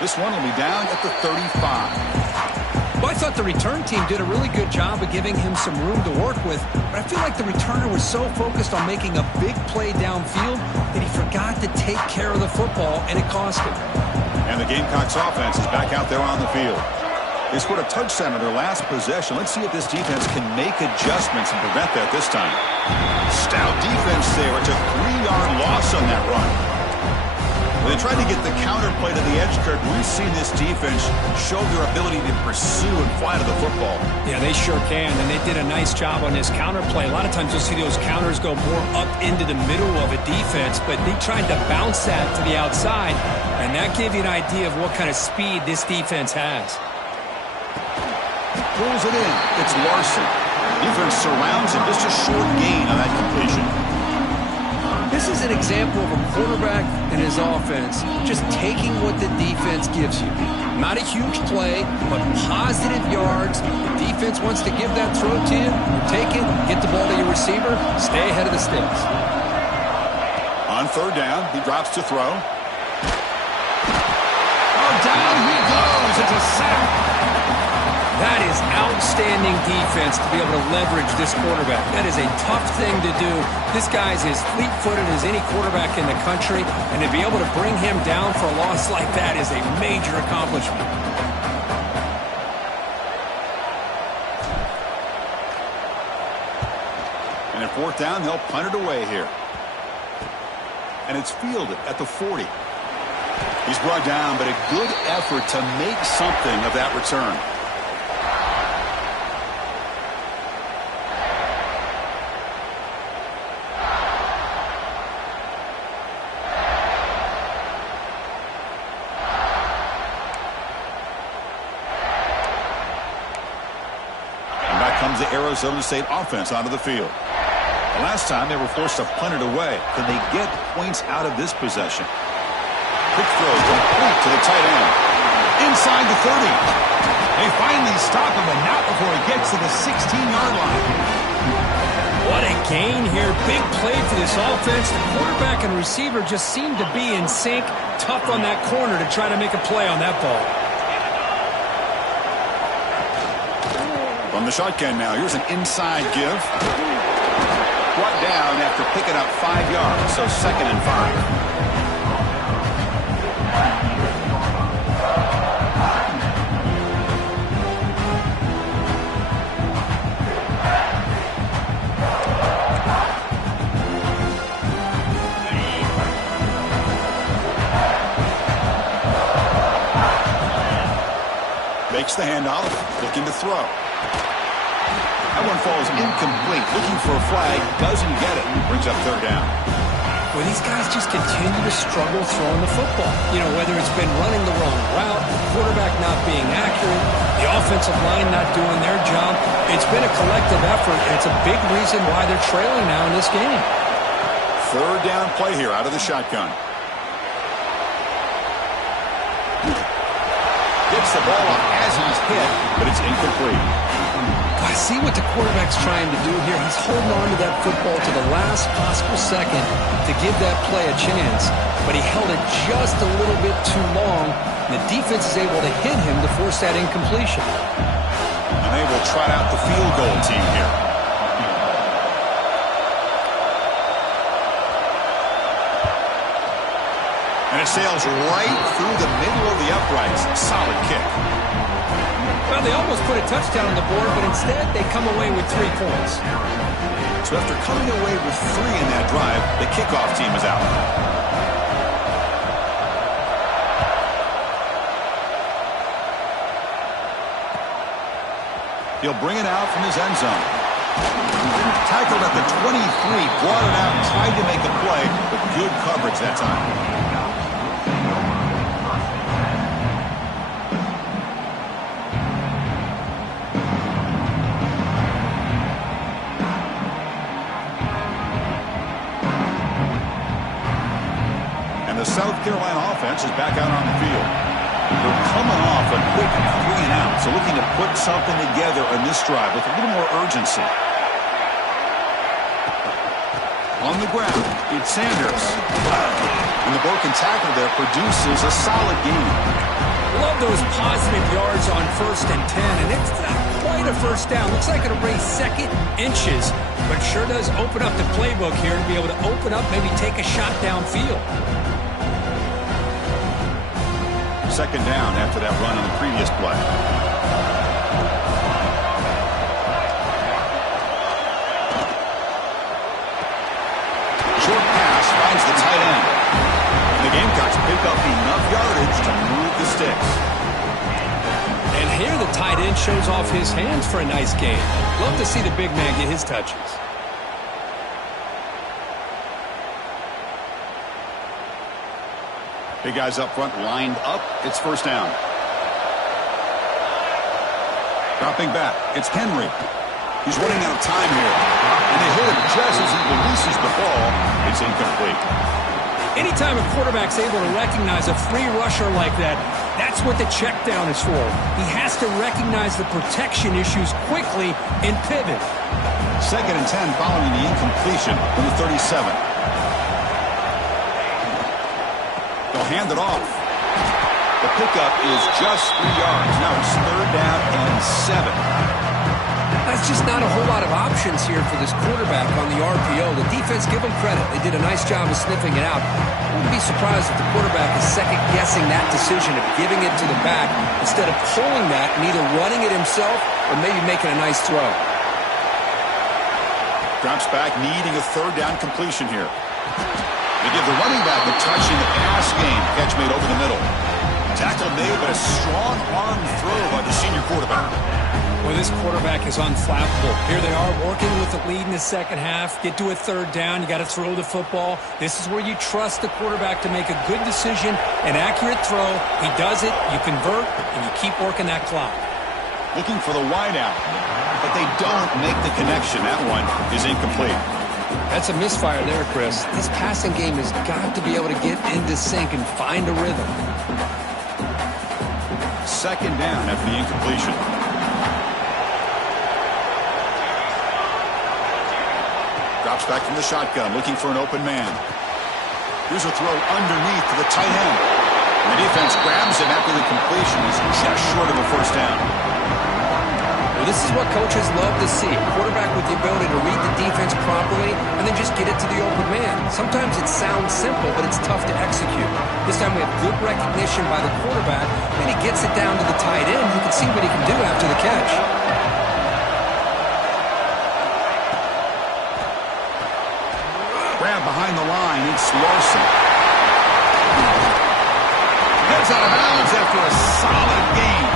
This one will be down at the 35. Well, I thought the return team did a really good job of giving him some room to work with, but I feel like the returner was so focused on making a big play downfield that he forgot to take care of the football, and it cost him. And the Gamecocks offense is back out there on the field. They scored a touchdown on their last possession. Let's see if this defense can make adjustments and prevent that this time. Stout defense there. It's a 3-yard loss on that run. They tried to get the counterplay to the edge, Kirk. We've seen this defense show their ability to pursue and fly to the football. Yeah, they sure can, and they did a nice job on this counterplay. A lot of times you'll see those counters go more up into the middle of a defense, but they tried to bounce that to the outside, and that gave you an idea of what kind of speed this defense has. Pulls it in. It's Larson. Defense surrounds him. Just a short gain on that completion. This is an example of a quarterback and his offense just taking what the defense gives you. Not a huge play, but positive yards. The defense wants to give that throw to you. Take it, get the ball to your receiver, stay ahead of the sticks. On third down, he drops to throw. Oh, down he goes. It's a sack. That is outstanding defense to be able to leverage this quarterback. That is a tough thing to do. This guy's as fleet-footed as any quarterback in the country, and to be able to bring him down for a loss like that is a major accomplishment. And at fourth down, they'll punt it away here. And it's fielded at the 40. He's brought down, but a good effort to make something of that return. The Arizona State offense onto the field. The last time they were forced to punt it away. Can they get points out of this possession? Quick throw complete to the tight end. Inside the 30. They finally stop him, but not before he gets to the 16-yard line. What a gain here. Big play for this offense. The quarterback and receiver just seem to be in sync. Tough on that corner to try to make a play on that ball. From the shotgun now, here's an inside give. Brought down after picking up 5 yards, so 2nd and 5. Makes the handoff, looking to throw. That one falls incomplete. Looking for a flag, doesn't get it. Brings up third down. Well, these guys just continue to struggle throwing the football. You know, whether it's been running the wrong route, the quarterback not being accurate, the offensive line not doing their job. It's been a collective effort, and it's a big reason why they're trailing now in this game. Third down play here out of the shotgun. Gets the ball up as he's hit, but it's incomplete. I see what the quarterback's trying to do here. He's holding on to that football to the last possible second to give that play a chance. But he held it just a little bit too long. And the defense is able to hit him to force that incompletion. And they will trot out the field goal team here. And it sails right through the middle of the uprights. Solid kick. Well, they almost put a touchdown on the board, but instead they come away with 3 points. So after coming away with 3 in that drive, the kickoff team is out. He'll bring it out from his end zone. Tackled at the 23, brought it out, tried to make a play, but good coverage that time. The South Carolina offense is back out on the field. They're coming off a quick 3-and-out, so looking to put something together on this drive with a little more urgency. On the ground, it's Sanders. And the broken tackle there produces a solid gain. Love those positive yards on 1st and 10, and it's not quite a first down. Looks like it'll raise second inches, but it sure does open up the playbook here to be able to open up, maybe take a shot downfield. Second down after that run on the previous play. Short pass finds the tight end. And the Gamecocks pick up enough yardage to move the sticks. And here the tight end shows off his hands for a nice game. Love to see the big man get his touches. Big guys up front lined up. It's first down. Dropping back. It's Henry. He's running out of time here. And they hit him just as he releases the ball. It's incomplete. Anytime a quarterback's able to recognize a free rusher like that, that's what the check down is for. He has to recognize the protection issues quickly and pivot. Second and 10 following the incompletion from the 37. They'll hand it off. The pickup is just 3 yards. Now it's third down and 7. That's just not a whole lot of options here for this quarterback on the RPO. The defense, give them credit. They did a nice job of sniffing it out. I wouldn't be surprised if the quarterback is second-guessing that decision of giving it to the back instead of pulling that and either running it himself or maybe making a nice throw. Drops back, needing a third down completion here. They give the running back a touch in the pass game. Catch made over the middle. Tackle made, but a strong arm throw by the senior quarterback. Well, this quarterback is unflappable. Here they are working with the lead in the second half. Get to a third down. You got to throw the football. This is where you trust the quarterback to make a good decision, an accurate throw. He does it, you convert, and you keep working that clock. Looking for the wideout, but they don't make the connection. That one is incomplete. That's a misfire there, Chris. This passing game has got to be able to get into sync and find a rhythm. Second down after the incompletion. Drops back from the shotgun, looking for an open man. Here's a throw underneath to the tight end. And the defense grabs him after the completion. He's just short of a first down. Well, this is what coaches love to see. A quarterback with the ability to read the defense properly and then just get it to the open man. Sometimes it sounds simple, but it's tough to execute. This time we have good recognition by the quarterback, and he gets it down to the tight end. You can see what he can do after the catch. Grab behind the line. It's Larson. Heads out of bounds after a solid game.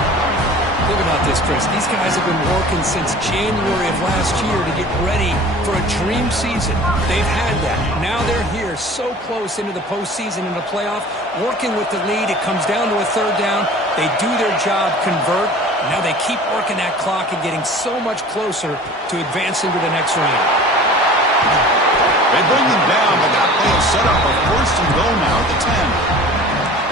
Think about this, Chris. These guys have been working since January of last year to get ready for a dream season. They've had that. Now they're here so close into the postseason and the playoff, working with the lead. It comes down to a third down. They do their job, convert. Now they keep working that clock and getting so much closer to advancing to the next round. They bring them down, but that play is set up a first and goal now at the 10.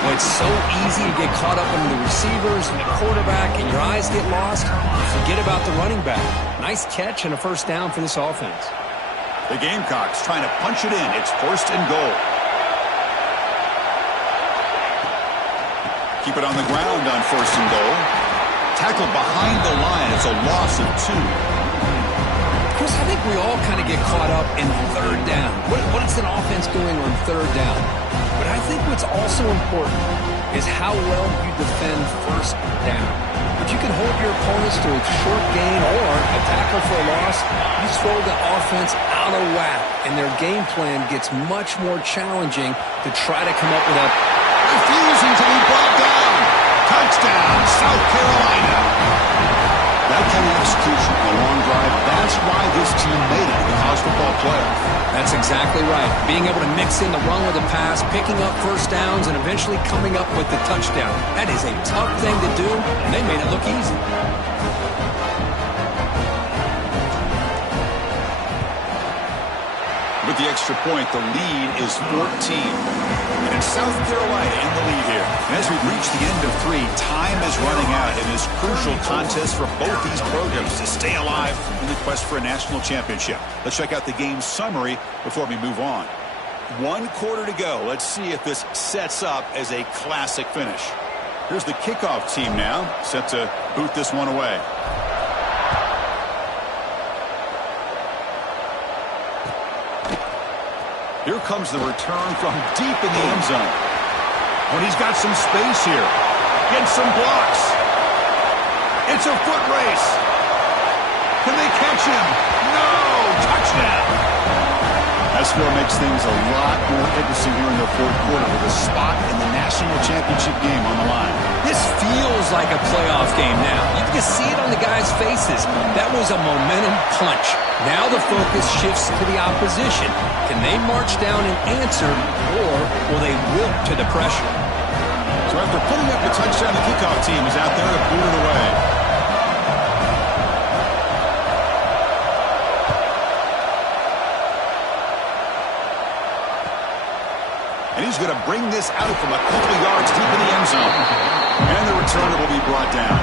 Well, it's so easy to get caught up in the receivers and the quarterback, and your eyes get lost. Forget about the running back. Nice catch and a first down for this offense. The Gamecocks trying to punch it in. It's first and goal. Keep it on the ground on first and goal. Tackled behind the line. It's a loss of 2. Chris, I think we all kind of get caught up in third down. What is an offense doing on third down? But I think what's also important is how well you defend first down. If you can hold your opponents to a short gain or a tackle for a loss, you throw the offense out of whack, and their game plan gets much more challenging to try to come up with a... Refusing to be brought down. Touchdown, South Carolina. That kind of execution on a long drive, that's why this team made it to the college football playoff. That's exactly right. Being able to mix in the run with the pass, picking up first downs, and eventually coming up with the touchdown. That is a tough thing to do, and they made it look easy. With the extra point, the lead is 14. And it's South Carolina in the lead here. And as we reach the end of 3, time is running out in this crucial contest for both these programs to stay alive in the quest for a national championship. Let's check out the game summary before we move on. 1 quarter to go. Let's see if this sets up as a classic finish. Here's the kickoff team now, set to boot this one away. Here comes the return from deep in the end zone. When he's got some space here. Gets some blocks. It's a foot race. Can they catch him? No! Touchdown! That score makes things a lot more interesting here in the fourth quarter with a spot in the national championship game on the line. This feels like a playoff game now. You can see it on the guys' faces. That was a momentum punch. Now the focus shifts to the opposition. Can they march down and answer, or will they wilt to the pressure? So after putting up the touchdown, the kickoff team is out there to boot it away. And he's going to bring this out from a couple yards deep in the end zone. And the returner will be brought down.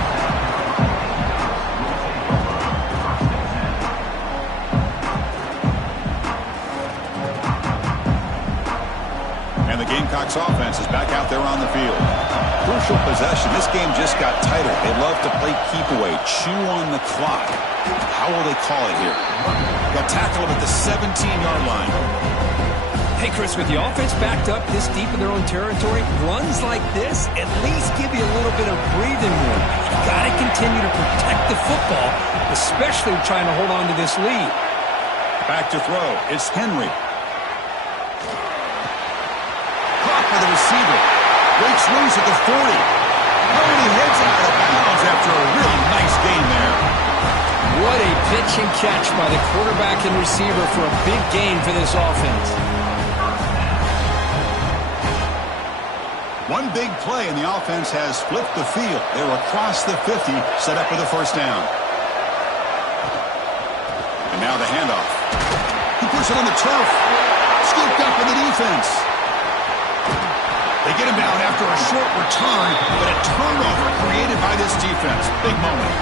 And the Gamecocks offense is back out there on the field. Crucial possession. This game just got tighter. They love to play keep away, chew on the clock. How will they call it here? They'll tackle him at the 17-yard line. Hey, Chris, with the offense backed up this deep in their own territory, runs like this at least give you a little bit of breathing room. You got to continue to protect the football, especially trying to hold on to this lead. Back to throw. It's Henry. Caught by the receiver. Breaks loose at the 40. Oh, and he heads out of bounds after a really nice gain there. What a pitch and catch by the quarterback and receiver for a big gain for this offense. One big play, and the offense has flipped the field. They're across the 50, set up with a first down. And now the handoff. He puts it on the turf. Scooped up in the defense. They get him down after a short return, but a turnover created by this defense. Big moment.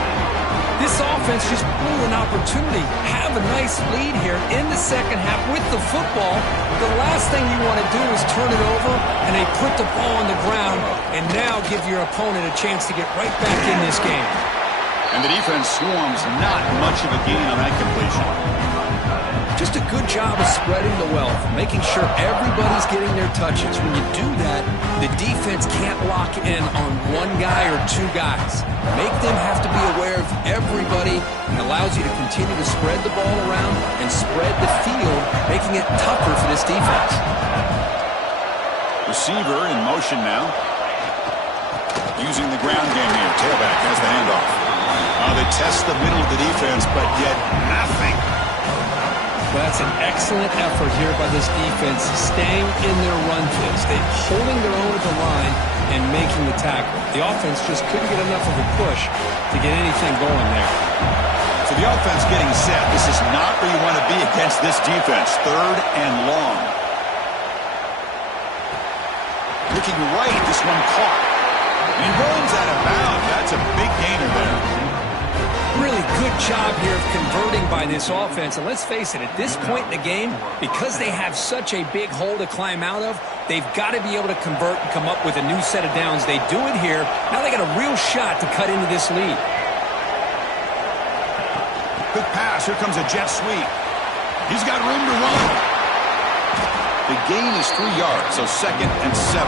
This offense just blew an opportunity. Have a nice lead here in the second half with the football. The last thing you want to do is turn it over, and they put the ball on the ground and now give your opponent a chance to get right back in this game. And the defense swarms not much of a gain on that completion. Just a good job of spreading the wealth, making sure everybody's getting their touches. When you do that, the defense can't lock in on one guy or two guys. Make them have to be aware of everybody, and allows you to continue to spread the ball around and spread the field, making it tougher for this defense. Receiver in motion now. Using the ground game here. Tailback has the handoff. They test the middle of the defense, but yet nothing. Well, that's an excellent effort here by this defense, staying in their run fits. They're holding their own at the line and making the tackle. The offense just couldn't get enough of a push to get anything going there. So the offense getting set. This is not where you want to be against this defense. Third and long. Looking right, this one caught. And he runs out of bounds. That's a big gainer there. Really good job here of converting by this offense. And let's face it, at this point in the game, because they have such a big hole to climb out of, they've got to be able to convert and come up with a new set of downs. They do it here. Now they got a real shot to cut into this lead. Quick pass. Here comes a jet sweep. He's got room to run. The gain is 3 yards, so 2nd and 7.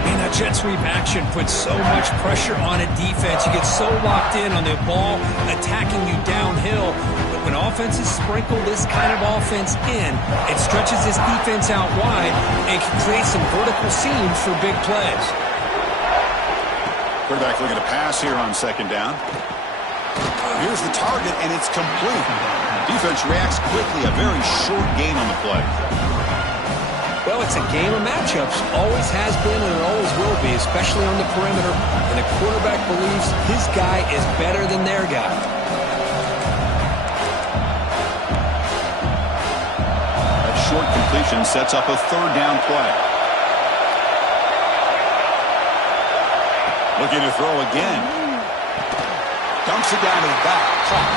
Man, that jet sweep action puts so much pressure on a defense. You get so locked in on the ball attacking you downhill. But when offenses sprinkle this kind of offense in, it stretches this defense out wide and can create some vertical seams for big plays. Quarterback looking to pass here on 2nd down. Here's the target, and it's complete. Defense reacts quickly. A very short gain on the play. Well, it's a game of matchups. Always has been and it always will be, especially on the perimeter. And the quarterback believes his guy is better than their guy. That short completion sets up a 3rd down play. Looking to throw again. Dumps it down to the back. Caught.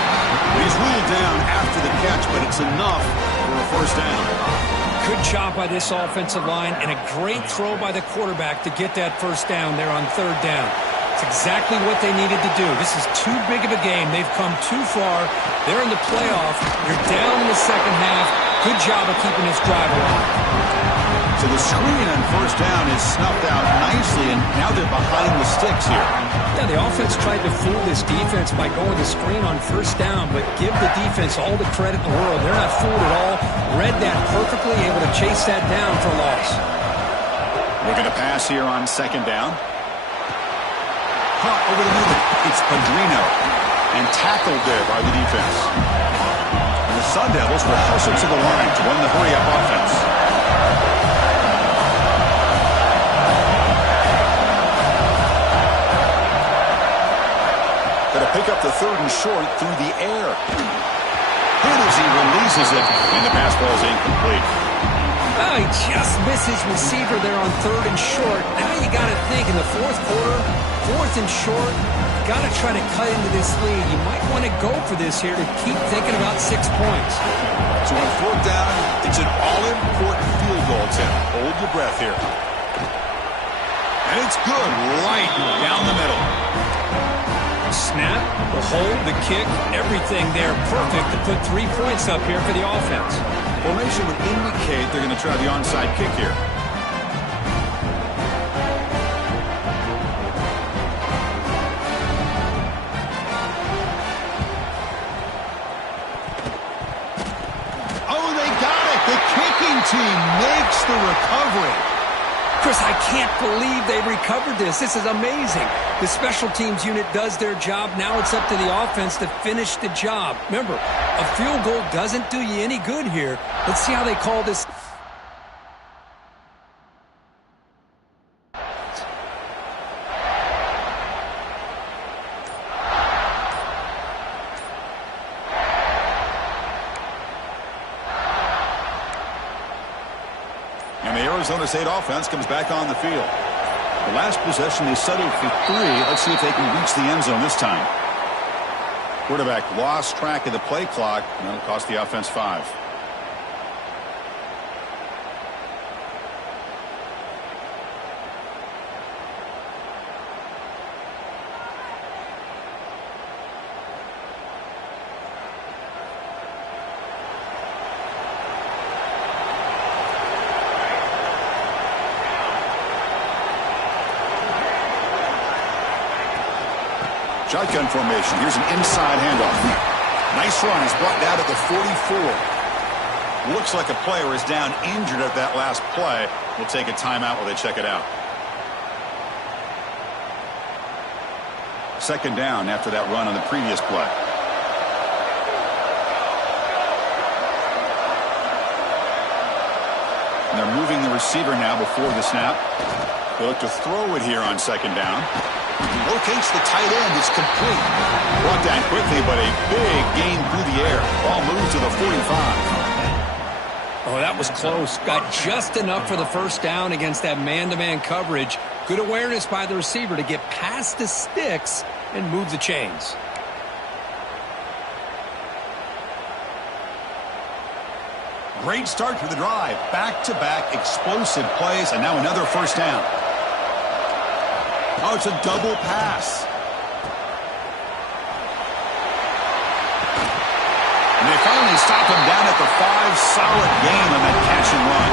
He's ruled down after the catch, but it's enough for a 1st down. Good job by this offensive line and a great throw by the quarterback to get that first down there on third down. It's exactly what they needed to do. This is too big of a game. They've come too far. They're in the playoff. You're down in the second half. Good job of keeping this drive alive. So the screen on first down is snuffed out nicely, and now they're behind the sticks here. Yeah, the offense tried to fool this defense by going the screen on first down, but give the defense all the credit in the world. They're not fooled at all. Read that perfectly, able to chase that down for a loss. Looking to pass here on second down. Caught over the middle. It's Padrino. And tackled there by the defense. And the Sun Devils will hustle to the line to run the hurry-up offense. Going to pick up the third and short through the air. Good as he releases it, and the pass ball is incomplete. Oh, he just misses receiver there on third and short. Now you got to think in the fourth quarter, fourth and short, got to try to cut into this lead. You might want to go for this here to keep thinking about 6 points. So on fourth down, it's an all-important field goal attempt. Hold your breath here. And it's good right down the middle. Snap, the hold, the kick, everything there perfect to put 3 points up here for the offense. Formation would indicate they're going to try the onside kick here. Oh, they got it! The kicking team makes the recovery. Chris, I can't believe they recovered this. This is amazing. The special teams unit does their job. Now it's up to the offense to finish the job. Remember, a field goal doesn't do you any good here. Let's see how they call this. And the Arizona State offense comes back on the field. The last possession, they settled for 3. Let's see if they can reach the end zone this time. Quarterback lost track of the play clock, and that'll cost the offense 5. Shotgun formation. Here's an inside handoff. Nice run. He's brought down at the 44. Looks like a player is down injured at that last play. We'll take a timeout while they check it out. Second down after that run on the previous play. And they're moving the receiver now before the snap. They look to throw it here on second down. He locates the tight end. It's complete. Brought down quickly, but a big gain through the air. Ball moves to the 45. Oh, that was close. Got just enough for the first down against that man-to-man coverage. Good awareness by the receiver to get past the sticks and move the chains. Great start to the drive. Back-to-back explosive plays, and now another first down. Oh, it's a double pass. And they finally stop him down at the 5. Solid game on that catch and run.